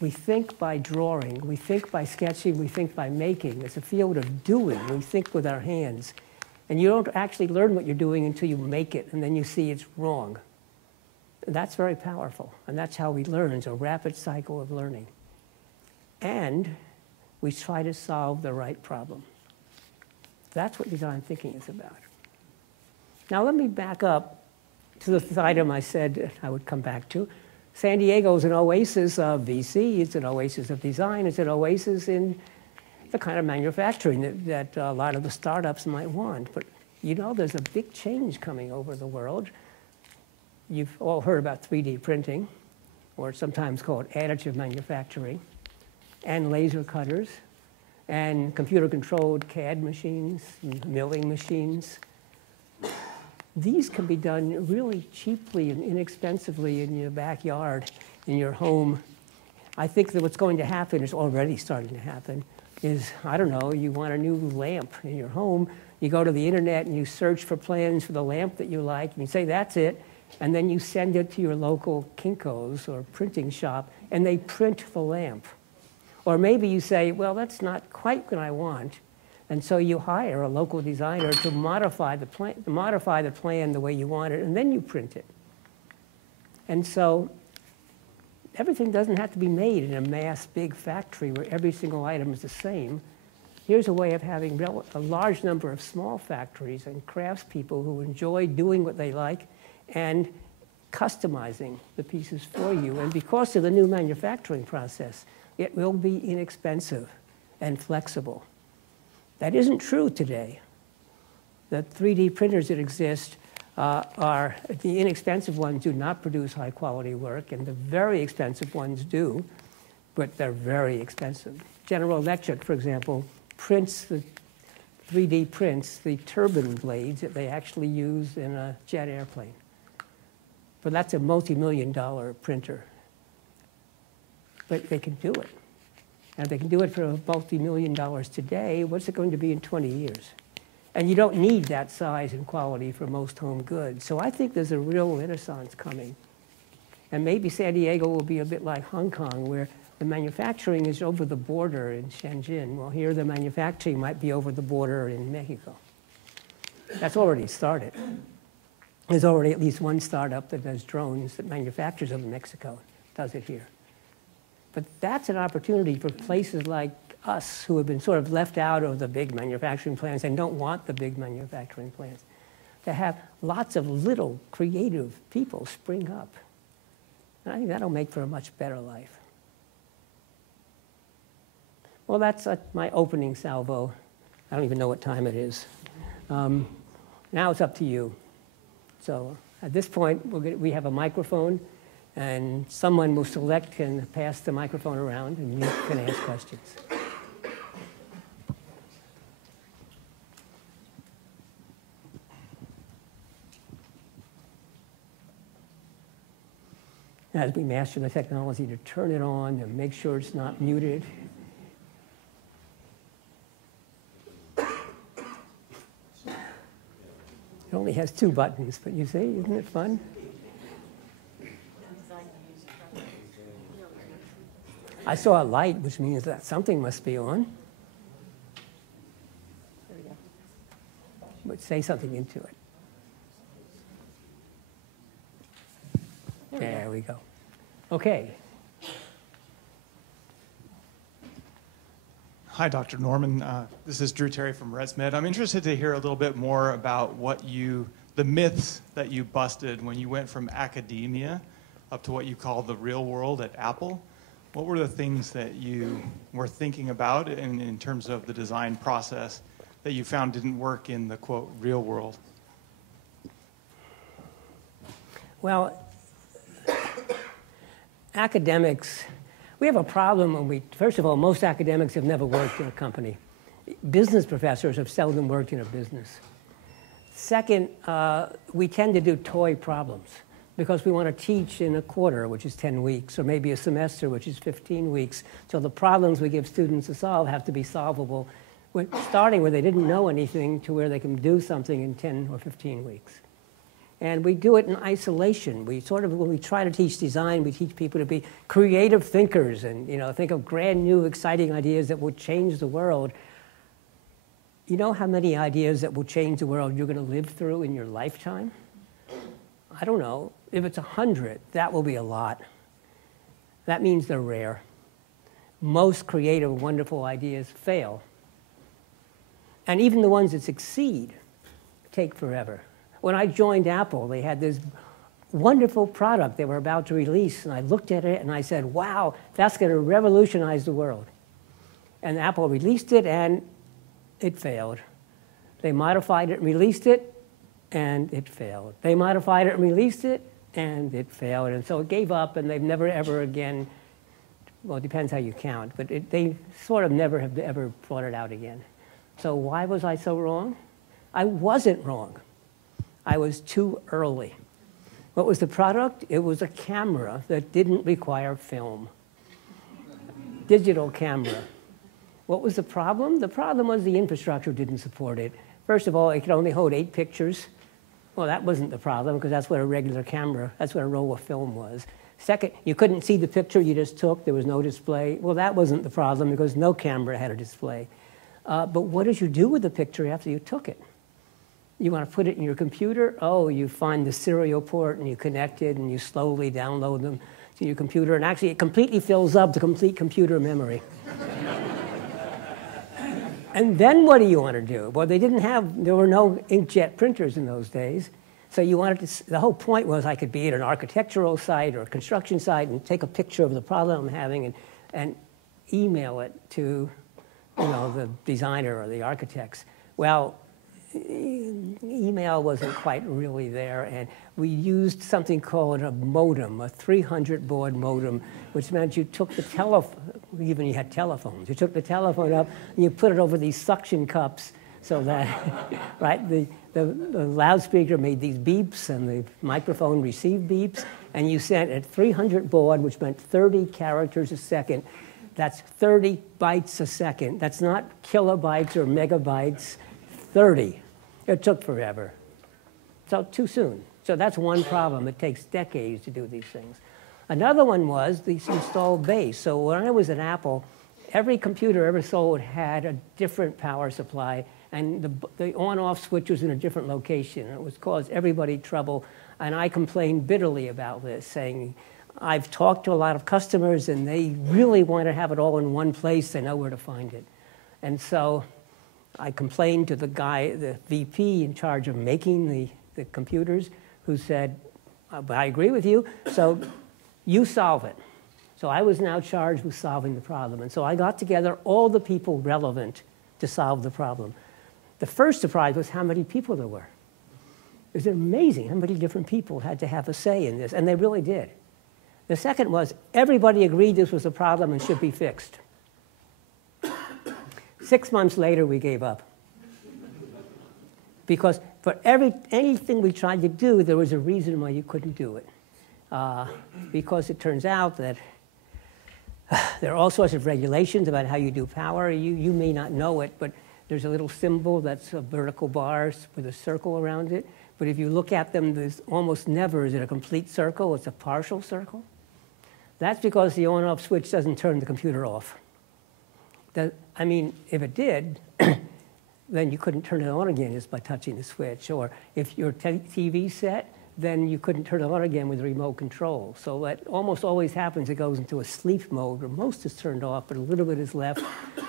we think by drawing, we think by sketching, we think by making. It's a field of doing. We think with our hands. And you don't actually learn what you're doing until you make it, and then you see it's wrong. That's very powerful, and that's how we learn. It's a rapid cycle of learning. And we try to solve the right problem. That's what design thinking is about. Now let me back up to the item I said I would come back to. San Diego is an oasis of VC. It's an oasis of design. It's an oasis in the kind of manufacturing that a lot of the startups might want. But you know, there's a big change coming over the world. You've all heard about 3D printing, or sometimes called additive manufacturing, and laser cutters, and computer-controlled CAD machines, and milling machines. These can be done really cheaply and inexpensively in your backyard, in your home. I think that what's going to happen is already starting to happen is, I don't know, you want a new lamp in your home. You go to the internet and you search for plans for the lamp that you like, and you say, that's it. And then you send it to your local Kinko's or printing shop, and they print the lamp. Or maybe you say, well, that's not quite what I want. And so you hire a local designer to modify the plan the way you want it, and then you print it. And so everything doesn't have to be made in a mass big factory where every single item is the same. Here's a way of having a large number of small factories and craftspeople who enjoy doing what they like and customizing the pieces for you. And because of the new manufacturing process, it will be inexpensive and flexible. That isn't true today. The 3D printers that exist the inexpensive ones do not produce high quality work, and the very expensive ones do, but they're very expensive. General Electric, for example, 3D prints the turbine blades that they actually use in a jet airplane. But that's a multi-million-dollar printer. But they can do it. And if they can do it for multi-million dollars today, what's it going to be in 20 years? And you don't need that size and quality for most home goods. So I think there's a real renaissance coming. And maybe San Diego will be a bit like Hong Kong, where the manufacturing is over the border in Shenzhen. Well, here the manufacturing might be over the border in Mexico. That's already started. There's already at least one startup that does drones that manufactures them in Mexico, does it here. But that's an opportunity for places like us who have been sort of left out of the big manufacturing plants and don't want the big manufacturing plants, to have lots of little creative people spring up. And I think that'll make for a much better life. Well, that's my opening salvo. I don't even know what time it is. Now it's up to you. So at this point, we have a microphone, and someone will select and pass the microphone around, and you can ask questions. As we master the technology to turn it on and make sure it's not muted. It only has 2 buttons, but you see, isn't it fun? I saw a light, which means that something must be on. There we go. But say something into it. There we go. Okay. Hi, Dr. Norman. This is Drew Terry from ResMed. I'm interested to hear a little bit more about the myths that you busted when you went from academia up to what you call the real world at Apple. What were the things that you were thinking about in terms of the design process that you found didn't work in the, quote, real world? Well, academics, we have a problem when first of all, most academics have never worked in a company. Business professors have seldom worked in a business. Second, we tend to do toy problems because we want to teach in a quarter, which is 10 weeks, or maybe a semester, which is 15 weeks. So the problems we give students to solve have to be solvable, starting where they didn't know anything to where they can do something in 10 or 15 weeks. And we do it in isolation. When we try to teach design, we teach people to be creative thinkers and think of brand new, exciting ideas that will change the world. You know how many ideas that will change the world you're going to live through in your lifetime? I don't know. If it's 100, that will be a lot. That means they're rare. Most creative, wonderful ideas fail. And even the ones that succeed take forever. When I joined Apple, they had this wonderful product they were about to release, and I looked at it and I said, wow, that's going to revolutionize the world. And Apple released it, and it failed. They modified it and released it, and it failed. They modified it and released it, and it failed. And so it gave up, and they've never ever again, well, it depends how you count, but they sort of never have ever brought it out again. So why was I so wrong? I wasn't wrong. I was too early. What was the product? It was a camera that didn't require film. Digital camera. What was the problem? The problem was the infrastructure didn't support it. First of all, it could only hold 8 pictures. Well, that wasn't the problem, because that's what a regular camera, that's what a roll of film was. Second, you couldn't see the picture you just took. There was no display. Well, that wasn't the problem, because no camera had a display. But what did you do with the picture after you took it? You want to put it in your computer? Oh, you find the serial port, and you connect it, and you slowly download them to your computer. And actually, it completely fills up the complete computer memory. And then what do you want to do? Well, there were no inkjet printers in those days. So you wanted to, the whole point was I could be at an architectural site or a construction site and take a picture of the problem I'm having and email it to the designer or the architects. Well, email wasn't quite really there, and we used something called a modem, a 300-baud modem, which meant you took the telephone, even you had telephones, you took the telephone up and you put it over these suction cups so that, right, the loudspeaker made these beeps and the microphone received beeps, and you sent at 300 baud, which meant 30 characters a second. That's 30 bytes a second. That's not kilobytes or megabytes. 30. It took forever. So too soon. So that's one problem. It takes decades to do these things. Another one was the installed base. So when I was at Apple, every computer ever sold had a different power supply, and the on-off switch was in a different location. It was caused everybody trouble, and I complained bitterly about this, saying, I've talked to a lot of customers, and they really want to have it all in one place. They know where to find it. And so I complained to the guy, the VP in charge of making the computers, who said, I agree with you, so you solve it. So I was now charged with solving the problem. And so I got together all the people relevant to solve the problem. The first surprise was how many people there were. It was amazing how many different people had to have a say in this, and they really did. The second was everybody agreed this was a problem and should be fixed. 6 months later, we gave up. Because for anything we tried to do, there was a reason why you couldn't do it. Because it turns out that there are all sorts of regulations about how you do power. You may not know it, but there's a little symbol that's a vertical bar with a circle around it. But if you look at them, there's almost never is it a complete circle. It's a partial circle. That's because the on-off switch doesn't turn the computer off. I mean, if it did, then you couldn't turn it on again just by touching the switch. Or if your TV set, then you couldn't turn it on again with remote control. So what almost always happens, it goes into a sleep mode where most is turned off, but a little bit is left.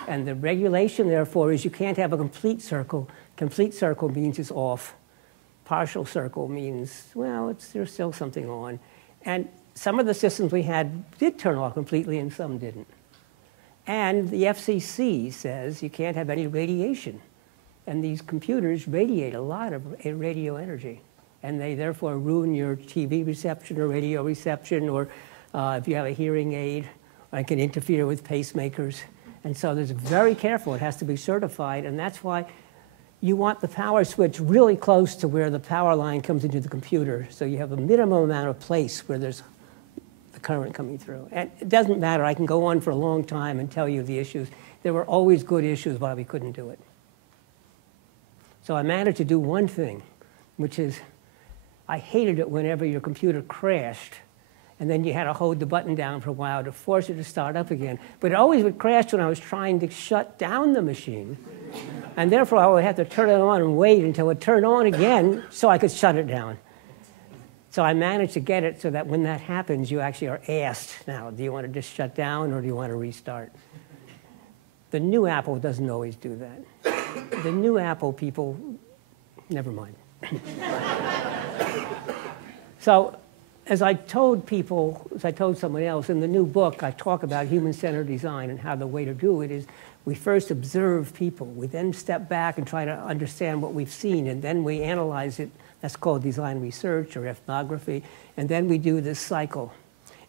And the regulation, therefore, is you can't have a complete circle. Complete circle means it's off. Partial circle means, well, there's still something on. And some of the systems we had did turn off completely and some didn't. And the FCC says you can't have any radiation. And these computers radiate a lot of radio energy. And they therefore ruin your TV reception or radio reception, or if you have a hearing aid, it can interfere with pacemakers. And so there's very careful. It has to be certified. And that's why you want the power switch really close to where the power line comes into the computer. So you have a minimum amount of place where there's the current coming through. And it doesn't matter. I can go on for a long time and tell you the issues. There were always good issues why we couldn't do it. So I managed to do one thing, which is I hated it whenever your computer crashed, and then you had to hold the button down for a while to force it to start up again. But it always would crash when I was trying to shut down the machine. And therefore, I would have to turn it on and wait until it turned on again so I could shut it down. So I managed to get it so that when that happens, you actually are asked, now, do you want to just shut down or do you want to restart? The new Apple doesn't always do that. The new Apple people, never mind. So as I told people, as I told someone else, in the new book, I talk about human-centered design and how the way to do it is we first observe people. We then step back and try to understand what we've seen, and then we analyze it. That's called design research or ethnography. And then we do this cycle.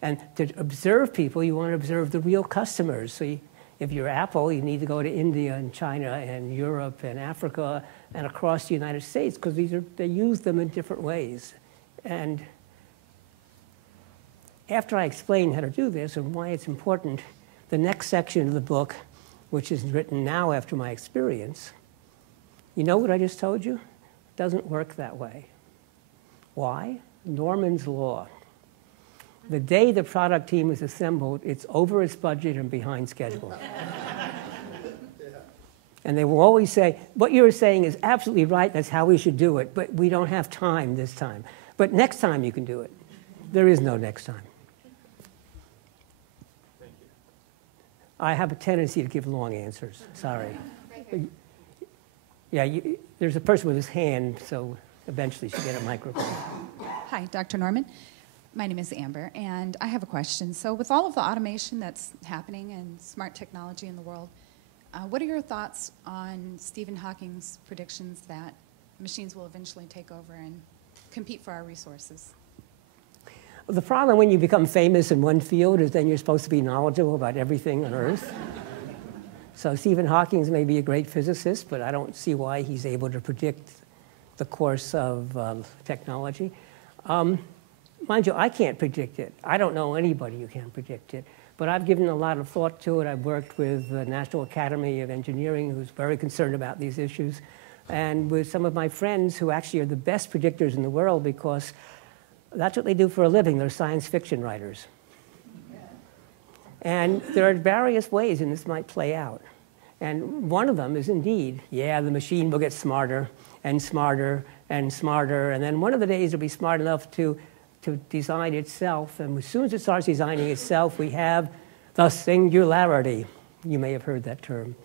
And to observe people, you want to observe the real customers. So if you're Apple, you need to go to India and China and Europe and Africa and across the United States, because they use them in different ways. And after I explain how to do this and why it's important, the next section of the book, which is written now after my experience, you know what I just told you? It doesn't work that way. Why? Norman's law. The day the product team is assembled, it's over its budget and behind schedule. And they will always say, what you're saying is absolutely right, that's how we should do it, but we don't have time this time. But next time you can do it. There is no next time. Thank you. I have a tendency to give long answers, sorry. Yeah, there's a person with his hand, so eventually she'll get a microphone. Hi, Dr. Norman. My name is Amber, and I have a question. So with all of the automation that's happening and smart technology in the world, what are your thoughts on Stephen Hawking's predictions that machines will eventually take over and compete for our resources? Well, the problem when you become famous in one field is then you're supposed to be knowledgeable about everything on Earth. So Stephen Hawking may be a great physicist, but I don't see why he's able to predict the course of technology. Mind you, I can't predict it. I don't know anybody who can predict it. But I've given a lot of thought to it. I've worked with the National Academy of Engineering, who's very concerned about these issues, and with some of my friends who actually are the best predictors in the world because that's what they do for a living. They're science fiction writers. And there are various ways in this might play out. And one of them is indeed, yeah, the machine will get smarter and smarter and smarter. And then one of the days it'll be smart enough to design itself. And as soon as it starts designing itself, we have the singularity. You may have heard that term.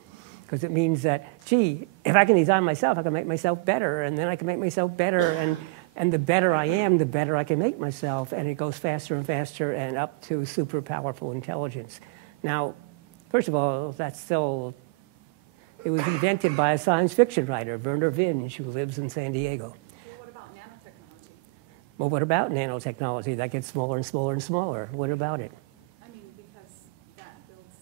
Because it means that, gee, if I can design myself, I can make myself better. And then I can make myself better. And the better I am, the better I can make myself. And it goes faster and faster and up to super powerful intelligence. Now, first of all, that's still... It was invented by a science fiction writer, Werner Vinge, who lives in San Diego. Well, what about nanotechnology? Well, what about nanotechnology? That gets smaller and smaller and smaller. What about it? I mean, because that builds,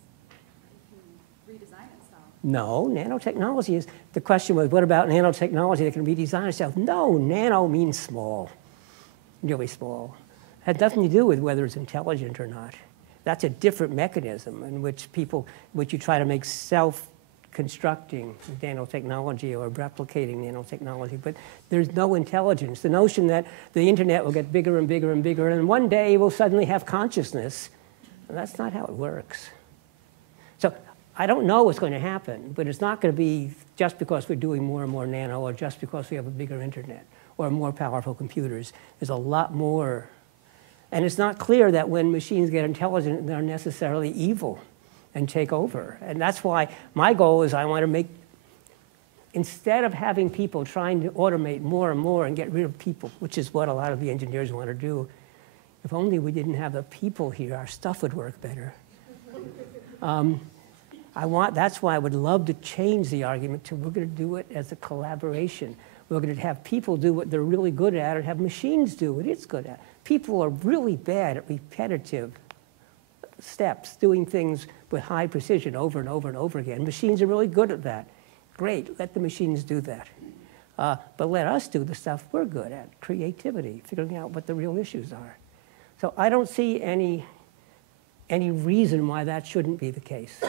it can redesign itself. No, nanotechnology is, the question was, what about nanotechnology that can redesign itself? No, nano means small, really small. It has nothing to do with whether it's intelligent or not. That's a different mechanism in which you try to make self-constructing nanotechnology or replicating nanotechnology, but there's no intelligence. The notion that the internet will get bigger and bigger and bigger, and one day we'll suddenly have consciousness, that's not how it works. So I don't know what's going to happen, but it's not going to be just because we're doing more and more nano or just because we have a bigger internet or more powerful computers. There's a lot more. And it's not clear that when machines get intelligent, they're necessarily evil and take over. And that's why my goal is I want to make, instead of having people trying to automate more and more and get rid of people, which is what a lot of the engineers want to do, if only we didn't have the people here, our stuff would work better. That's why I would love to change the argument to we're going to do it as a collaboration. We're going to have people do what they're really good at and have machines do what it's good at. People are really bad at repetitive steps, doing things with high precision over and over and over again. Machines are really good at that. Great, let the machines do that. But let us do the stuff we're good at, creativity, figuring out what the real issues are. So I don't see any reason why that shouldn't be the case.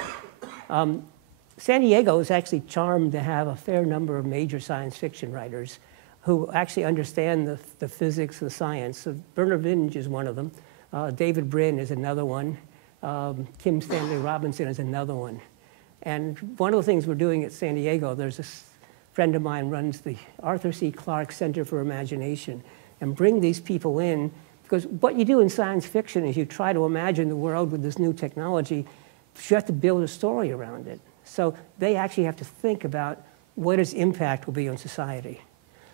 San Diego is actually charmed to have a fair number of major science fiction writers who actually understand the physics, the science. So Werner Vinge is one of them. David Brin is another one. Kim Stanley Robinson is another one. And one of the things we're doing at San Diego, there's a friend of mine runs the Arthur C. Clarke Center for Imagination, and bring these people in, because what you do in science fiction is you try to imagine the world with this new technology, but you have to build a story around it. So they actually have to think about what its impact will be on society.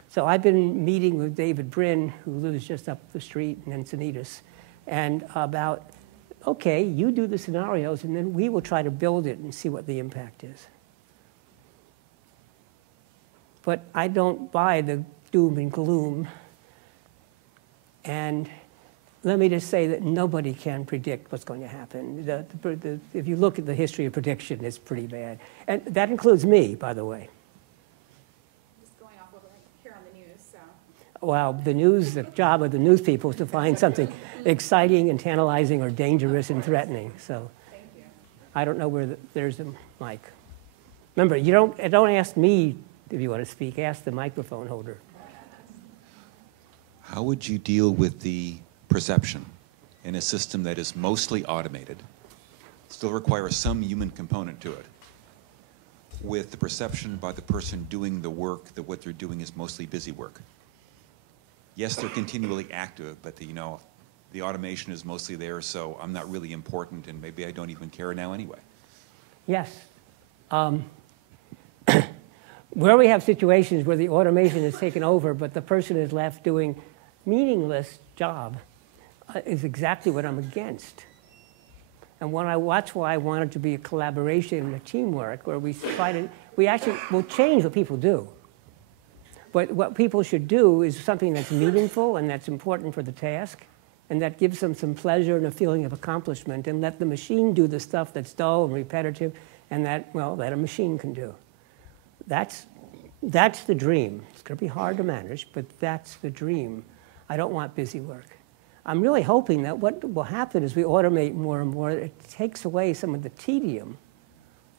So I've been meeting with David Brin, who lives just up the street in Encinitas, and about, okay, you do the scenarios, and then we will try to build it and see what the impact is. But I don't buy the doom and gloom. And let me just say that nobody can predict what's going to happen. If you look at the history of prediction, it's pretty bad. And that includes me, by the way. Just going off what I hear on the news, so. Well, the news, the job of the news people is to find something exciting and tantalizing or dangerous and threatening. So Thank you. I don't know where there's a mic. Remember, don't ask me if you want to speak. Ask the microphone holder. How would you deal with the perception in a system that is mostly automated, still requires some human component to it, with the perception by the person doing the work that what they're doing is mostly busy work? Yes, they're continually active, but the automation is mostly there, so I'm not really important, and maybe I don't even care now anyway. Yes. Where we have situations where the automation is taken over, but the person is left doing meaningless job, is exactly what I'm against. And that's why I want it to be a collaboration and a teamwork, where we actually will change what people do. But what people should do is something that's meaningful and that's important for the task, and that gives them some pleasure and a feeling of accomplishment, and let the machine do the stuff that's dull and repetitive and that a machine can do. That's the dream. It's going to be hard to manage, but that's the dream. I don't want busy work. I'm really hoping that what will happen as we automate more and more, it takes away some of the tedium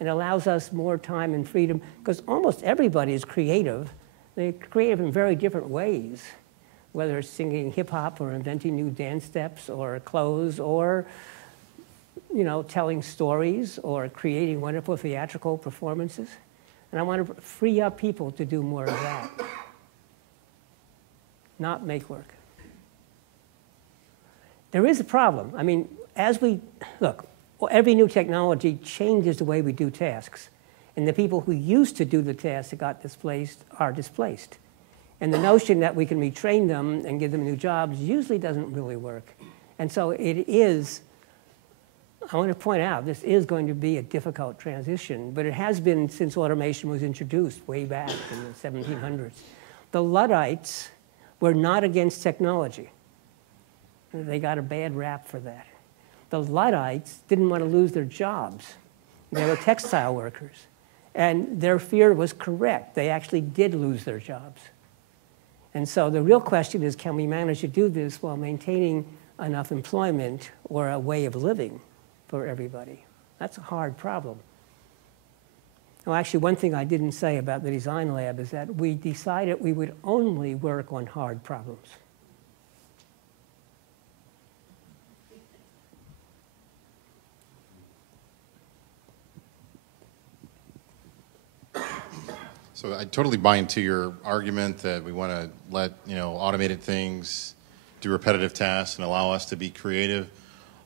and allows us more time and freedom, because almost everybody is creative. They're creative in very different ways, whether it's singing hip-hop or inventing new dance steps or clothes or telling stories or creating wonderful theatrical performances. And I want to free up people to do more of that, not make work. There is a problem. I mean, every new technology changes the way we do tasks. And the people who used to do the tasks that got displaced are displaced. And the notion that we can retrain them and give them new jobs usually doesn't really work. And so it is, I want to point out, this is going to be a difficult transition, but it has been since automation was introduced way back in the 1700s. The Luddites were not against technology. They got a bad rap for that. The Luddites didn't want to lose their jobs. They were textile workers. And their fear was correct. They actually did lose their jobs. And so the real question is, can we manage to do this while maintaining enough employment or a way of living for everybody? That's a hard problem. Well, actually, one thing I didn't say about the design lab is that we decided we would only work on hard problems. So I totally buy into your argument that we want to let automated things do repetitive tasks and allow us to be creative.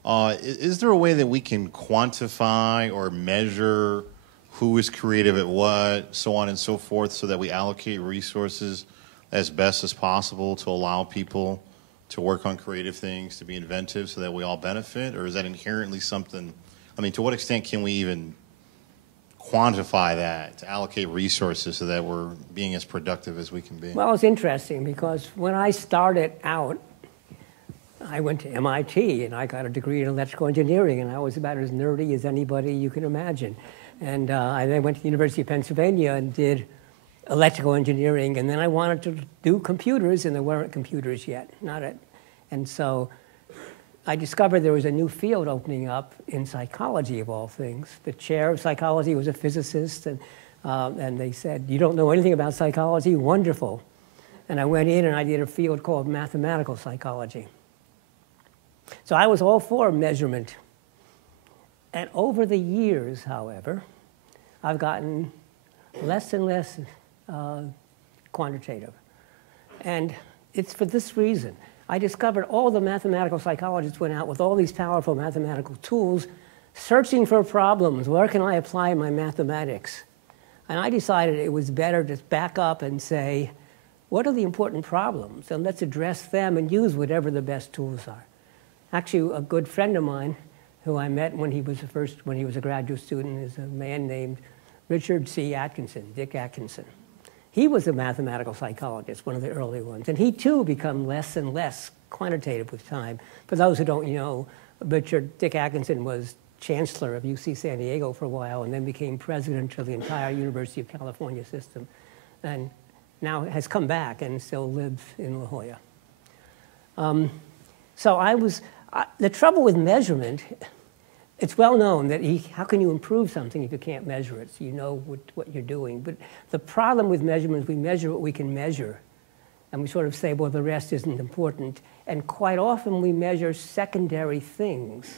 Is there a way that we can quantify or measure who is creative at what, so on and so forth, so that we allocate resources as best as possible to allow people to work on creative things, to be inventive, so that we all benefit? Or is that inherently something, I mean, to what extent can we even quantify that, to allocate resources so that we're being as productive as we can be? Well, it's interesting because when I started out, I went to MIT and I got a degree in electrical engineering, and I was about as nerdy as anybody you can imagine. And I then went to the University of Pennsylvania and did electrical engineering, and then I wanted to do computers, and there weren't computers yet, and so I discovered there was a new field opening up in psychology, of all things. The chair of psychology was a physicist, and they said, "You don't know anything about psychology? Wonderful." And I went in and I did a field called mathematical psychology. So I was all for measurement. And over the years, however, I've gotten less and less quantitative. And it's for this reason. I discovered all the mathematical psychologists went out with all these powerful mathematical tools, searching for problems. Where can I apply my mathematics? And I decided it was better to back up and say, what are the important problems? And let's address them and use whatever the best tools are. Actually, a good friend of mine, who I met when he was a graduate student, is a man named Richard C. Atkinson, Dick Atkinson. He was a mathematical psychologist, one of the early ones, and he too became less and less quantitative with time. For those who don't know, Dick Atkinson was chancellor of UC San Diego for a while and then became president of the entire University of California system, and now has come back and still lives in La Jolla. The trouble with measurement, it's well known that how can you improve something if you can't measure it? So you know what you're doing. But the problem with measurement is we measure what we can measure. And we sort of say, well, the rest isn't important. And quite often we measure secondary things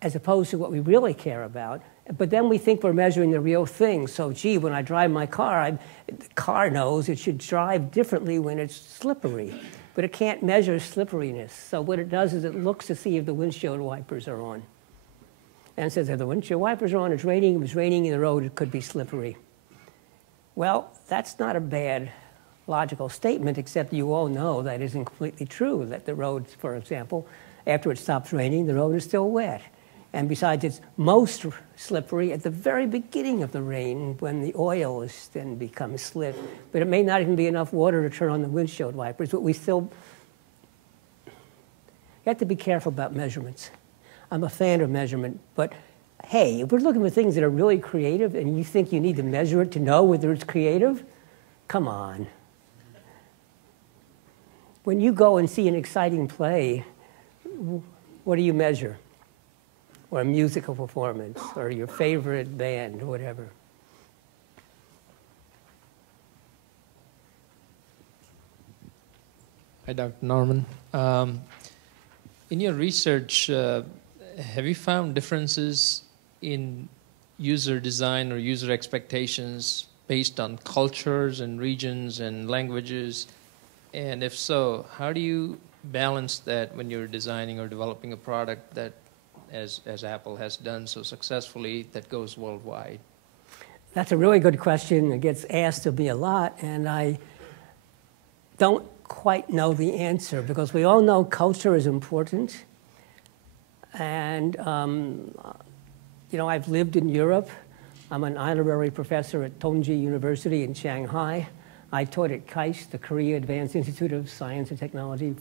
as opposed to what we really care about. But then we think we're measuring the real thing. So, gee, when I drive my car, the car knows it should drive differently when it's slippery. But it can't measure slipperiness. So what it does is it looks to see if the windshield wipers are on. And it says, if the windshield wipers are on, it's raining. If it's raining in the road, it could be slippery. Well, that's not a bad logical statement, except you all know that isn't completely true, that the road, for example, after it stops raining, the road is still wet. And besides, it's most slippery at the very beginning of the rain when the oil then becomes slick. But it may not even be enough water to turn on the windshield wipers, but you have to be careful about measurements. I'm a fan of measurement, but hey, if we're looking for things that are really creative and you think you need to measure it to know whether it's creative, come on. When you go and see an exciting play, what do you measure? Or a musical performance, or your favorite band, or whatever. Hi, Dr. Norman. In your research, have you found differences in user design or user expectations based on cultures and regions and languages? And if so, how do you balance that when you're designing or developing a product that, as Apple has done so successfully, that goes worldwide? That's a really good question. It gets asked of me a lot, and I don't quite know the answer, because we all know culture is important. And, you know, I've lived in Europe. I'm an honorary professor at Tongji University in Shanghai. I taught at KAIST, the Korea Advanced Institute of Science and Technology,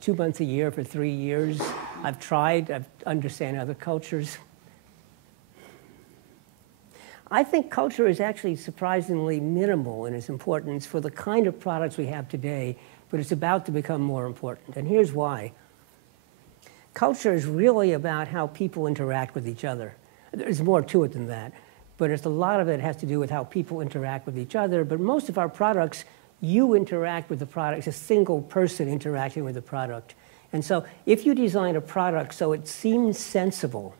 2 months a year for 3 years. I've understand other cultures. I think culture is actually surprisingly minimal in its importance for the kind of products we have today, but it's about to become more important. And here's why. Culture is really about how people interact with each other. There's more to it than that, but a lot of it has to do with how people interact with each other. But most of our products, you interact with the product. It's a single person interacting with the product. And so if you design a product so it seems sensible,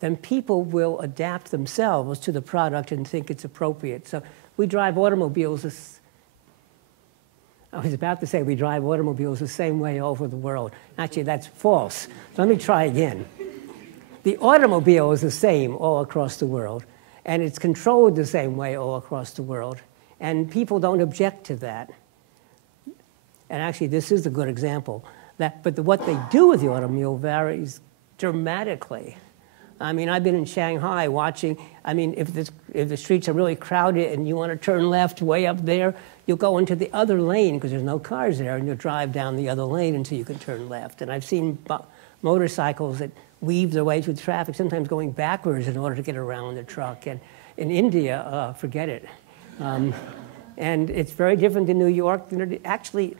then people will adapt themselves to the product and think it's appropriate. So we drive automobiles. I was about to say we drive automobiles the same way all over the world. Actually, that's false. So let me try again. The automobile is the same all across the world, and it's controlled the same way all across the world, and people don't object to that. And actually, this is a good example. But what they do with the automobile varies dramatically. I mean, I've been in Shanghai watching. I mean, if the streets are really crowded and you want to turn left way up there, you'll go into the other lane because there's no cars there, and you'll drive down the other lane until you can turn left. And I've seen motorcycles that weave their way through traffic, sometimes going backwards in order to get around the truck. And in India, forget it. And it's very different in New York. Actually,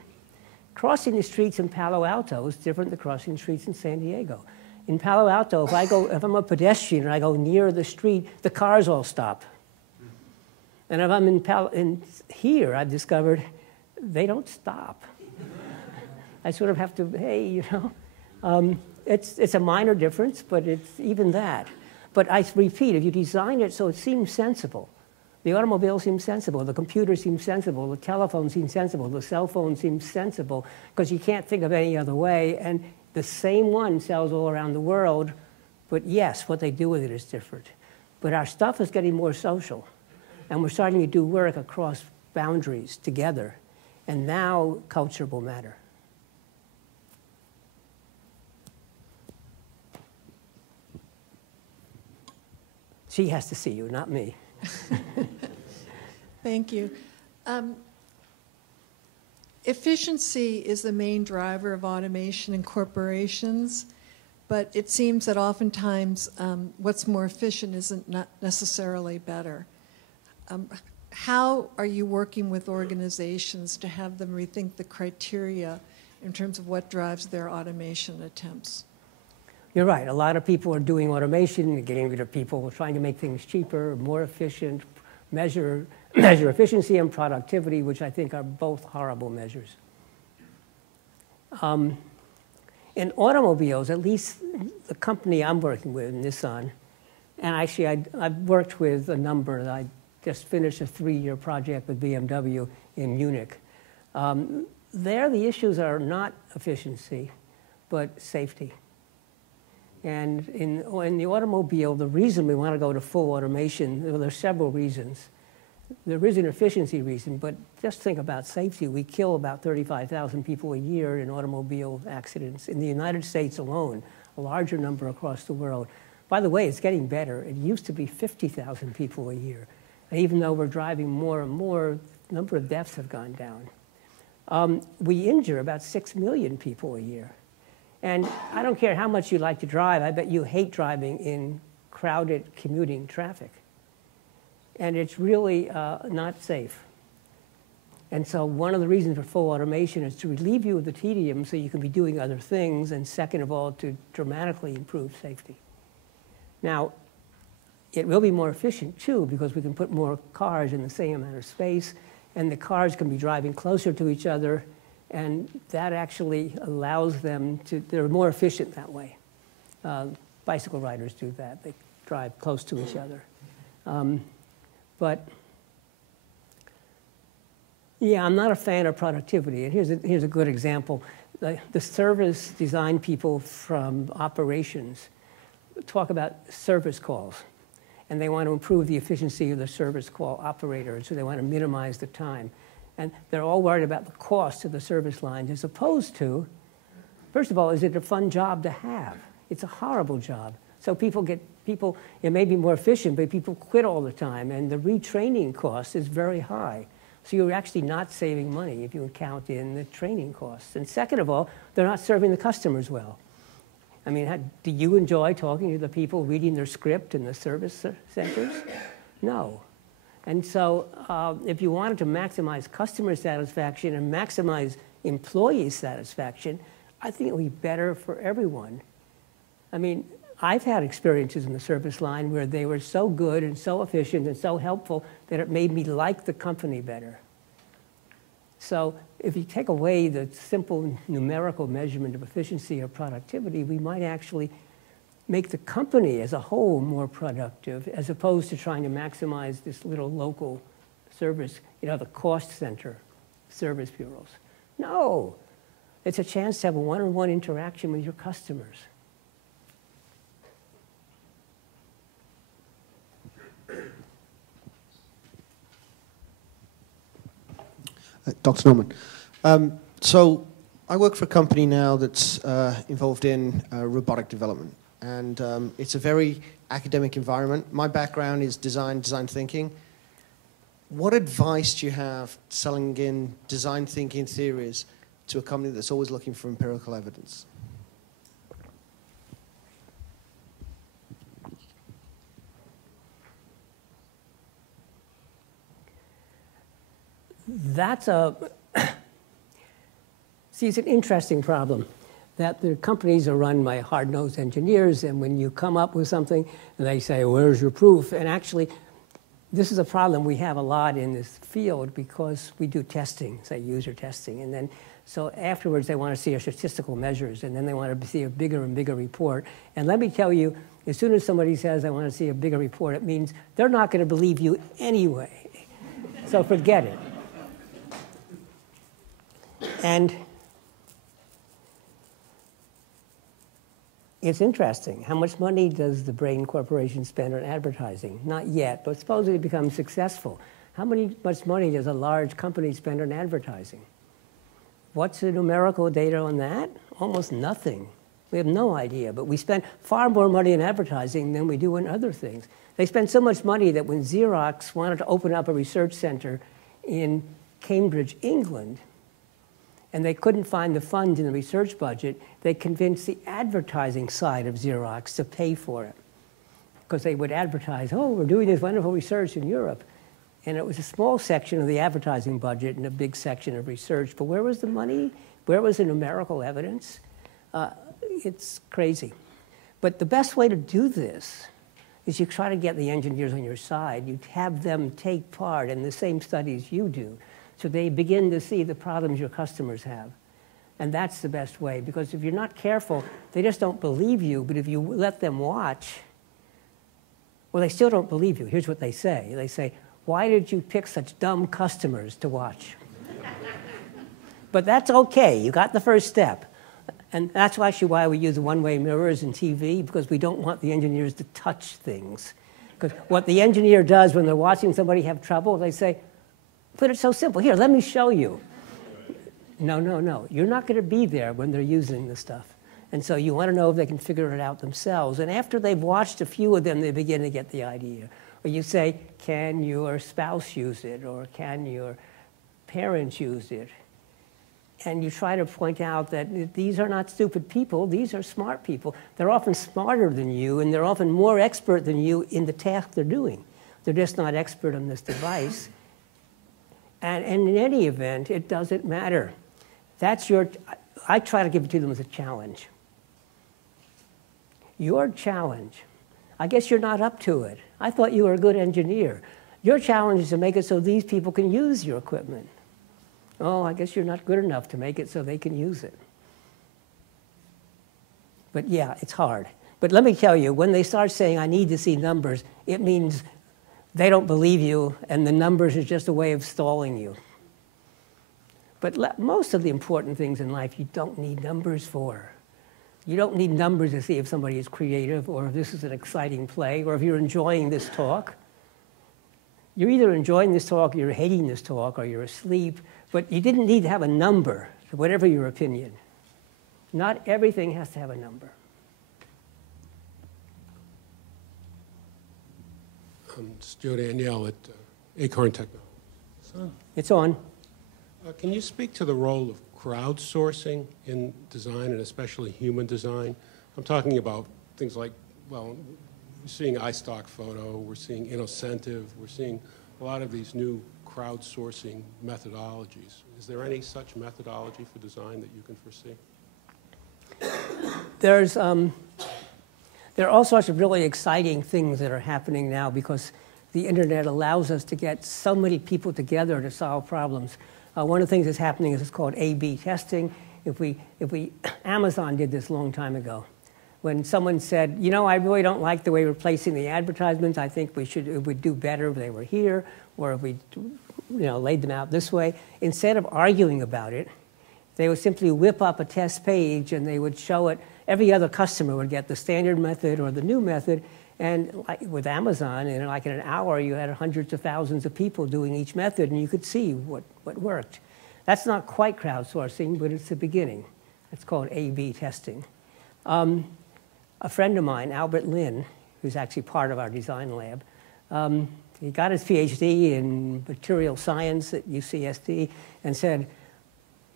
crossing the streets in Palo Alto is different than crossing the streets in San Diego. In Palo Alto, if I'm a pedestrian and I go near the street, the cars all stop. And if I'm here, I've discovered they don't stop. I sort of have to, hey, you know. It's a minor difference, but it's even that. But I repeat, if you design it so it seems sensible, the automobile seems sensible, the computer seems sensible, the telephone seems sensible, the cell phone seems sensible, because you can't think of any other way. And the same one sells all around the world, but yes, what they do with it is different. But our stuff is getting more social, and we're starting to do work across boundaries together, and now culture will matter. She has to see you, not me. Thank you. Efficiency is the main driver of automation in corporations, but it seems that oftentimes what's more efficient isn't not necessarily better. How are you working with organizations to have them rethink the criteria in terms of what drives their automation attempts? You're right. A lot of people are doing automation and getting rid of people, trying to make things cheaper, more efficient, measure efficiency and productivity, which I think are both horrible measures. In automobiles, at least the company I'm working with, Nissan, and actually I've worked with a number. I just finished a 3-year project with BMW in Munich. There, the issues are not efficiency, but safety. And in the automobile, the reason we want to go to full automation, well, there's several reasons. There is an efficiency reason, but just think about safety. We kill about 35,000 people a year in automobile accidents. In the United States alone, a larger number across the world. By the way, it's getting better. It used to be 50,000 people a year. And even though we're driving more and more, the number of deaths have gone down. We injure about 6 million people a year. And I don't care how much you like to drive, I bet you hate driving in crowded commuting traffic. And it's really not safe. And so one of the reasons for full automation is to relieve you of the tedium so you can be doing other things, and second of all, to dramatically improve safety. Now, it will be more efficient too, because we can put more cars in the same amount of space, and the cars can be driving closer to each other, and that actually allows them to, they're more efficient that way. Bicycle riders do that. They drive close to each other. But yeah, I'm not a fan of productivity. And here's a good example. The service design people from operations talk about service calls. And they want to improve the efficiency of the service call operator, so they want to minimize the time. And they're all worried about the cost of the service lines, as opposed to, first of all, is it a fun job to have? It's a horrible job. So it may be more efficient, but people quit all the time, and the retraining cost is very high. So you're actually not saving money if you count in the training costs. And second of all, they're not serving the customers well. I mean, do you enjoy talking to the people reading their script in the service centers? No. And so if you wanted to maximize customer satisfaction and maximize employee satisfaction, I think it would be better for everyone. I mean, I've had experiences in the service line where they were so good and so efficient and so helpful that it made me like the company better. So if you take away the simple numerical measurement of efficiency or productivity, we might actually make the company as a whole more productive, as opposed to trying to maximize this little local service, the cost center service bureaus. No, it's a chance to have a one-on-one interaction with your customers. Dr. Norman. So I work for a company now that's involved in robotic development. And it's a very academic environment. My background is design thinking. What advice do you have selling in design thinking theories to a company that's always looking for empirical evidence? See, it's an interesting problem that the companies are run by hard-nosed engineers, and when you come up with something, they say, where's your proof? And actually, this is a problem we have a lot in this field because we do testing, say user testing, and then so afterwards they want to see our statistical measures, and then they want to see a bigger and bigger report. And let me tell you, as soon as somebody says, I want to see a bigger report, it means they're not going to believe you anyway. So forget it. And it's interesting. How much money does the Brain Corporation spend on advertising? Not yet, but supposedly it becomes successful. How much money does a large company spend on advertising? What's the numerical data on that? Almost nothing. We have no idea, but we spend far more money in advertising than we do in other things. They spend so much money that when Xerox wanted to open up a research center in Cambridge, England, and they couldn't find the funds in the research budget, they convinced the advertising side of Xerox to pay for it. Because they would advertise, oh, we're doing this wonderful research in Europe. And it was a small section of the advertising budget and a big section of research. But where was the money? Where was the numerical evidence? It's crazy. But the best way to do this is you try to get the engineers on your side. You have them take part in the same studies you do, so they begin to see the problems your customers have. And that's the best way, because if you're not careful, they just don't believe you. But if you let them watch, well, they still don't believe you. Here's what they say. They say, why did you pick such dumb customers to watch? But that's okay. You got the first step. And that's actually why we use one-way mirrors in TV, because we don't want the engineers to touch things. Because what the engineer does when they're watching somebody have trouble, they say, but it's so simple. Here, let me show you. No, no, no. You're not going to be there when they're using the stuff. And so you want to know if they can figure it out themselves. And after they've watched a few of them, they begin to get the idea. Or you say, can your spouse use it? Or can your parents use it? And you try to point out that these are not stupid people. These are smart people. They're often smarter than you, and they're often more expert than you in the task they're doing. They're just not expert on this device. And in any event, it doesn't matter. I try to give it to them as a challenge. Your challenge, I guess you're not up to it. I thought you were a good engineer. Your challenge is to make it so these people can use your equipment. Oh, I guess you're not good enough to make it so they can use it. But yeah, it's hard. But let me tell you, when they start saying, I need to see numbers, it means they don't believe you, and the numbers is just a way of stalling you. But most of the important things in life you don't need numbers for. You don't need numbers to see if somebody is creative, or if this is an exciting play, or if you're enjoying this talk. You're either enjoying this talk, you're hating this talk, or you're asleep, but you didn't need to have a number, whatever your opinion. Not everything has to have a number. It's Joe Danielle at Acorn Technologies. It's on. Can you speak to the role of crowdsourcing in design, and especially human design? I'm talking about things like, well, we're seeing iStock photo, we're seeing Innocentive, we're seeing a lot of these new crowdsourcing methodologies. Is there any such methodology for design that you can foresee? There are all sorts of really exciting things that are happening now because the internet allows us to get so many people together to solve problems. One of the things that's happening is it's called A/B testing. Amazon did this a long time ago. When someone said, you know, I really don't like the way we're placing the advertisements. I think it would do better if they were here, or if we, laid them out this way. Instead of arguing about it, they would simply whip up a test page and they would show it. Every other customer would get the standard method or the new method. And with Amazon, in an hour, you had hundreds of thousands of people doing each method, and you could see what worked. That's not quite crowdsourcing, but it's the beginning. It's called A/B testing. A friend of mine, Albert Lin, who's actually part of our design lab, he got his PhD in material science at UCSD and said,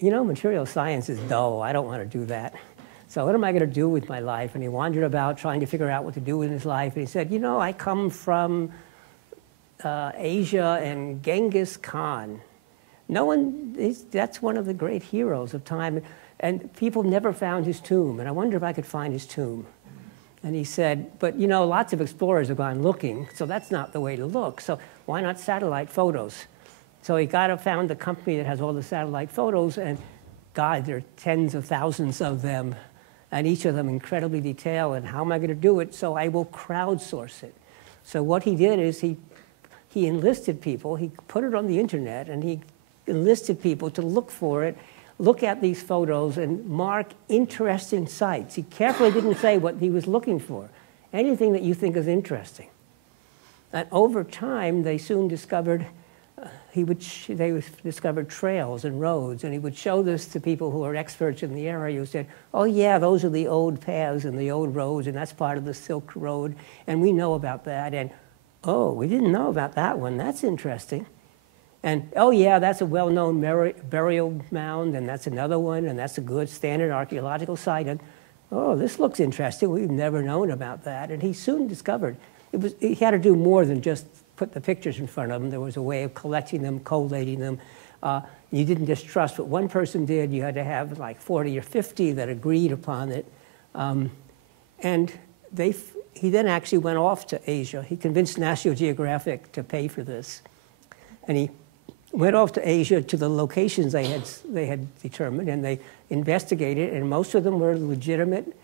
material science is dull. I don't want to do that. So what am I going to do with my life? And he wandered about trying to figure out what to do with his life. And he said, I come from Asia and Genghis Khan. That's one of the great heroes of time. And people never found his tomb. And I wonder if I could find his tomb. And he said, but lots of explorers have gone looking, so that's not the way to look. So why not satellite photos? So he found a company that has all the satellite photos, and God, there are tens of thousands of them, and each of them incredibly detailed. And how am I going to do it? So I will crowdsource it. So what he did is he enlisted people. He put it on the internet, and he enlisted people to look for it, look at these photos, and mark interesting sites. He carefully didn't say what he was looking for. Anything that you think is interesting. And over time, they soon discovered they discovered trails and roads, and he would show this to people who are experts in the area who said, oh yeah, those are the old paths and the old roads, and that's part of the Silk Road, and we know about that, and oh, we didn't know about that one, that's interesting. And oh yeah, that's a well-known burial mound, and that's another one, and that's a good standard archaeological site, and oh, this looks interesting, we've never known about that, and he soon discovered he had to do more than just put the pictures in front of them. There was a way of collecting them, collating them. You didn't just trust what one person did. You had to have like 40 or 50 that agreed upon it. And he then actually went off to Asia. He convinced National Geographic to pay for this. And he went off to Asia to the locations they had determined, and they investigated, and most of them were legitimate,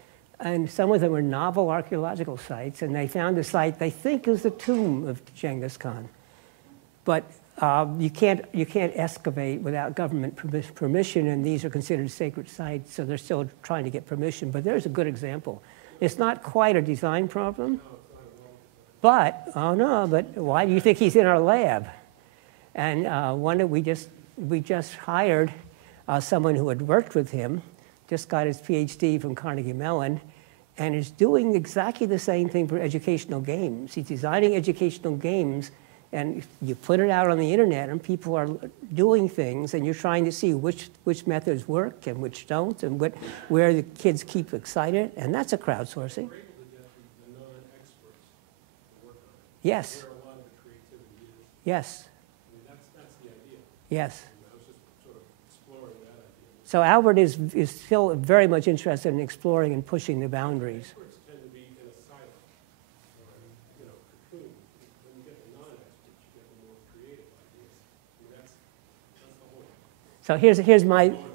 and some of them were novel archaeological sites, and they found a site they think is the tomb of Genghis Khan. But you can't excavate without government permission, and these are considered sacred sites, so they're still trying to get permission. But there's a good example. It's not quite a design problem, but why do you think he's in our lab? And we just hired someone who had worked with him, just got his PhD from Carnegie Mellon, and is doing exactly the same thing for educational games. He's designing educational games, and you put it out on the internet, and people are doing things, and you're trying to see which methods work and which don't, and where the kids keep excited, and that's a crowdsourcing. We're able to get the non-experts to work on it. Yes. Where a lot of the creativity is. Yes. I mean, that's the idea. Yes. I was just sort of exploring that idea. So Albert is still very much interested in exploring and pushing the boundaries. Experts tend to be in a silo, or cocoon. When you get the non-experts, you get the more creative ideas. I mean, that's the whole. So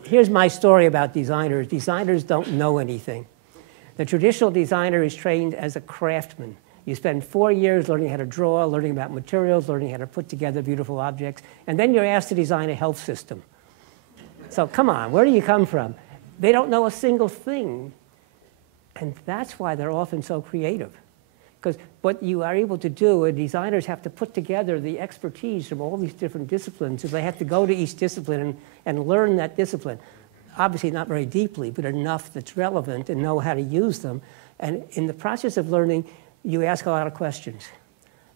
here's my story about designers. Designers don't know anything. The traditional designer is trained as a craftsman. You spend 4 years learning how to draw, learning about materials, learning how to put together beautiful objects, and then you're asked to design a health system. So come on, where do you come from? They don't know a single thing. And that's why they're often so creative. Because what you are able to do, and designers have to put together the expertise from all these different disciplines, so they have to go to each discipline and learn that discipline. Obviously not very deeply, but enough that's relevant and know how to use them. And in the process of learning, you ask a lot of questions.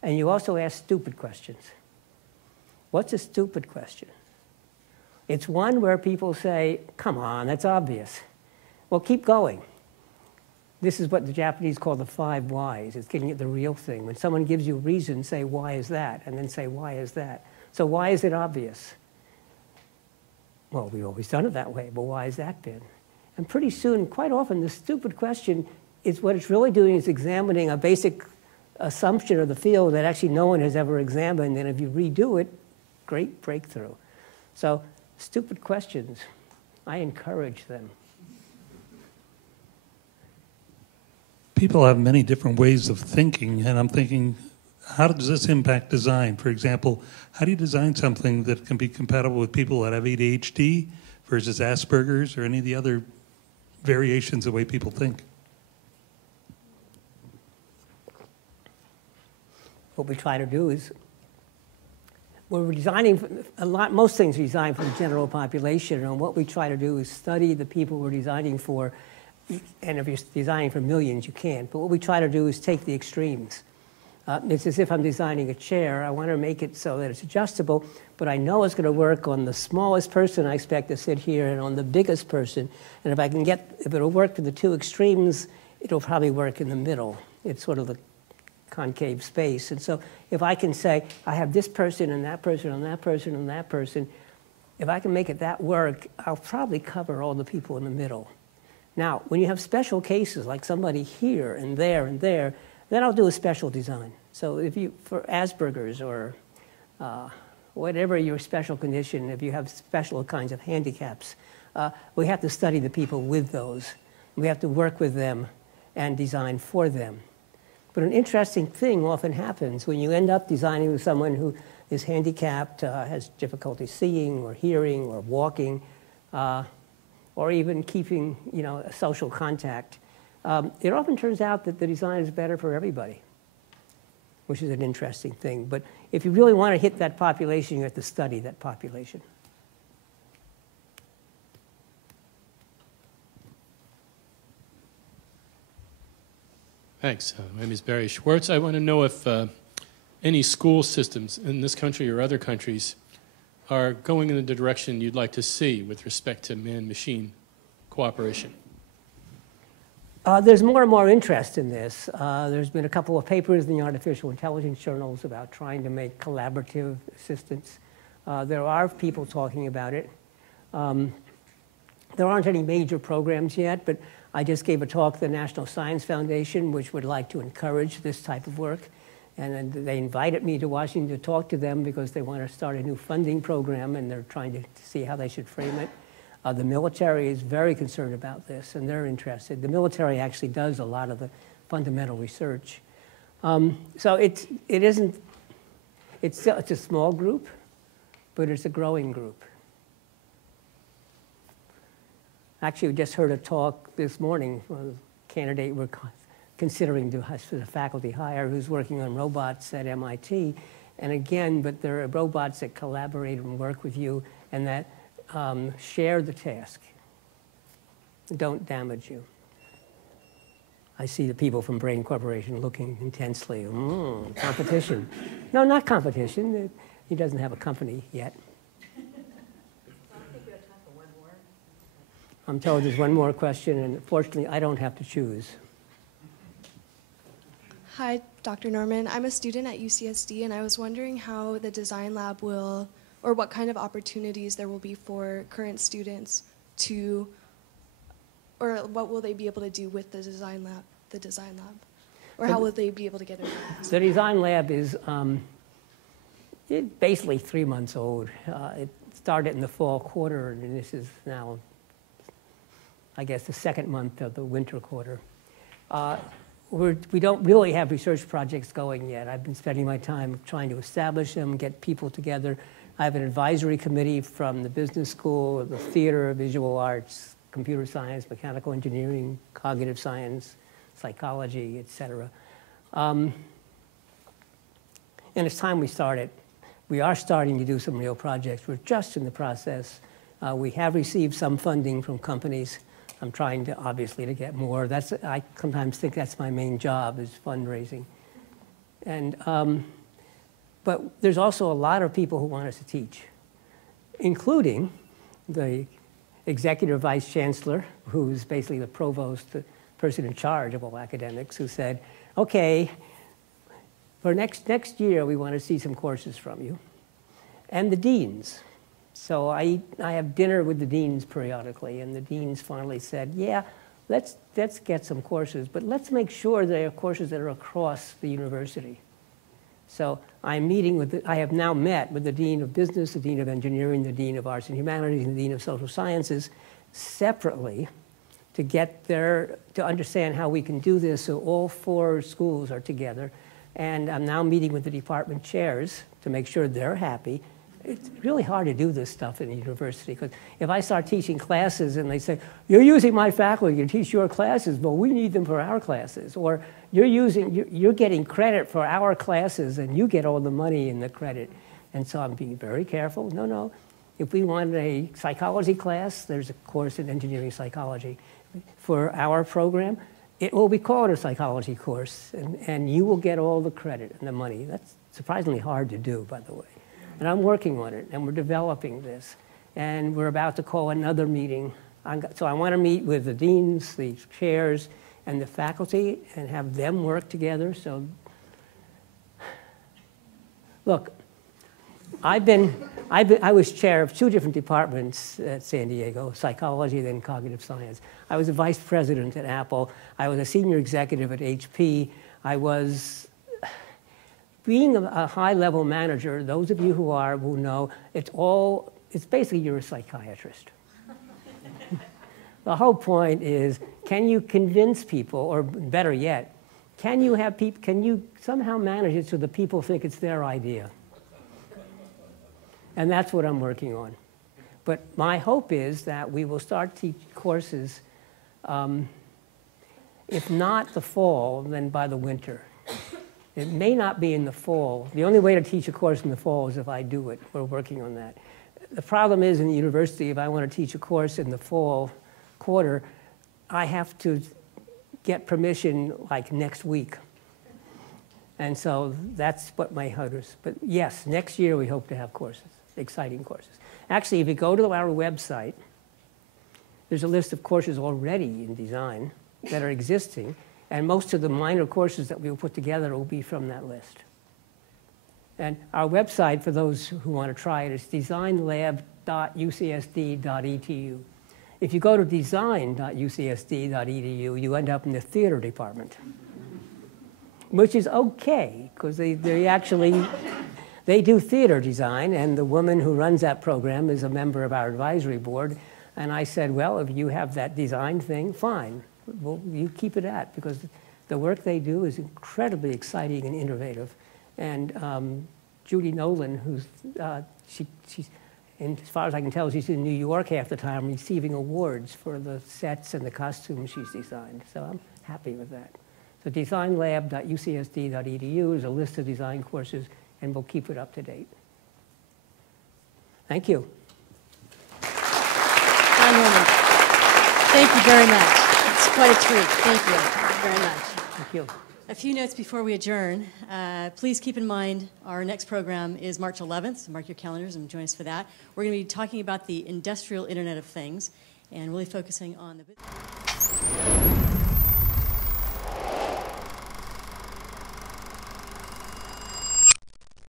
And you also ask stupid questions. What's a stupid question? It's one where people say, come on, that's obvious. Well, keep going. This is what the Japanese call the 5 whys. It's getting at the real thing. When someone gives you a reason, say, why is that? And then say, why is that? So why is it obvious? Well, we've always done it that way, but why has that been? And pretty soon, quite often, the stupid question is what it's really doing is examining a basic assumption of the field that actually no one has ever examined. And if you redo it, great breakthrough. So stupid questions, I encourage them. People have many different ways of thinking, and I'm thinking, how does this impact design? For example, how do you design something that can be compatible with people that have ADHD versus Asperger's or any of the other variations of the way people think? What we try to do is, we're designing most things are designed for the general population, and what we try to do is study the people we're designing for. And if you're designing for millions, you can't. But what we try to do is take the extremes. It's as if I'm designing a chair. I want to make it so that it's adjustable, but I know it's going to work on the smallest person I expect to sit here and on the biggest person. And if it'll work for the two extremes, it'll probably work in the middle. It's sort of the concave space. And so if I can say, I have this person and that person and that person and that person, if I can make it that work, I'll probably cover all the people in the middle. Now, when you have special cases, like somebody here and there, then I'll do a special design. So if you, for Asperger's or whatever your special condition, if you have special kinds of handicaps, we have to study the people with those. We have to work with them and design for them. But an interesting thing often happens when you end up designing with someone who is handicapped, has difficulty seeing or hearing or walking, or even keeping, a social contact. It often turns out that the design is better for everybody, which is an interesting thing. But if you really want to hit that population, you have to study that population. Thanks. My name is Barry Schwartz. I want to know if any school systems in this country or other countries are going in the direction you'd like to see with respect to man-machine cooperation. There's more and more interest in this. There's been a couple of papers in the artificial intelligence journals about trying to make collaborative assistance. There are people talking about it. There aren't any major programs yet, but I just gave a talk to the National Science Foundation, which would like to encourage this type of work. And they invited me to Washington to talk to them because they want to start a new funding program, and they're trying to see how they should frame it. The military is very concerned about this, and they're interested. The military actually does a lot of the fundamental research. So it's a small group, but it's a growing group. Actually, we just heard a talk this morning from a candidate we're considering to for the faculty hire who's working on robots at MIT. And again, but there are robots that collaborate and work with you and that share the task, don't damage you. I see the people from Brain Corporation looking intensely. Competition. No, not competition. He doesn't have a company yet. I'm told there's one more question, and fortunately, I don't have to choose. Hi, Dr. Norman. I'm a student at UCSD, and I was wondering how the design lab will, or what kind of opportunities there will be for current students to, or what will they be able to do with the design lab, or how will they be able to get involved? The design lab is it's basically 3 months old. It started in the fall quarter, and this is now, I guess, the second month of the winter quarter. We don't really have research projects going yet. I've been spending my time trying to establish them, get people together. I have an advisory committee from the business school, the theater, visual arts, computer science, mechanical engineering, cognitive science, psychology, et cetera. And it's time we started. We are starting to do some real projects. We're just in the process. We have received some funding from companies. I'm trying to, obviously, to get more. I sometimes think that's my main job, is fundraising. And, but there's also a lot of people who want us to teach, including the executive vice chancellor, who's basically the provost, the person in charge of all academics, who said, okay, for next year, we want to see some courses from you. And the deans. So I have dinner with the deans periodically, and the deans finally said, yeah, let's get some courses, but let's make sure they are courses that are across the university. So I'm meeting with, I have now met with the Dean of Business, the Dean of Engineering, the Dean of Arts and Humanities, and the Dean of Social Sciences separately to get to understand how we can do this so all 4 schools are together. And I'm now meeting with the department chairs to make sure they're happy. It's really hard to do this stuff in a university, because if I start teaching classes and they say, you're using my faculty to teach your classes, but we need them for our classes, or you're getting credit for our classes and you get all the money in the credit. And so I'm being very careful. No. If we want a psychology class, there's a course in engineering psychology. For our program, it will be called a psychology course, and you will get all the credit and the money. That's surprisingly hard to do, by the way. And I'm working on it, and we're developing this. And we're about to call another meeting. So I want to meet with the deans, the chairs, and the faculty, and have them work together. So, look, I was chair of 2 different departments at San Diego, psychology, then cognitive science. I was a vice president at Apple. I was a senior executive at HP. Being a high-level manager, those of you who know, it's basically you're a psychiatrist. The whole point is, can you convince people, or better yet, can you somehow manage it so the people think it's their idea? And that's what I'm working on. But my hope is that we will start teaching courses, if not the fall, then by the winter. It may not be in the fall. The only way to teach a course in the fall is if I do it. We're working on that. The problem is in the university, if I want to teach a course in the fall quarter, I have to get permission like next week. And so that's what my hope is. But yes, next year we hope to have courses, exciting courses. Actually, if you go to our website, there's a list of courses already in design that are existing. And most of the minor courses that we will put together will be from that list. And our website, for those who want to try it, is designlab.ucsd.edu. If you go to design.ucsd.edu, you end up in the theater department, which is okay, because they do theater design, and the woman who runs that program is a member of our advisory board. And I said, well, if you have that design thing, fine. Well, you keep it at, because the work they do is incredibly exciting and innovative. And Judy Nolan, who's, and as far as I can tell, she's in New York half the time receiving awards for the sets and the costumes she's designed. So I'm happy with that. So designlab.ucsd.edu is a list of design courses, and we'll keep it up to date. Thank you. John Norman, thank you very much. It's quite a treat. Thank you very much. Thank you. A few notes before we adjourn. Please keep in mind our next program is March 11th, so mark your calendars and join us for that. We're going to be talking about the industrial Internet of Things and really focusing on the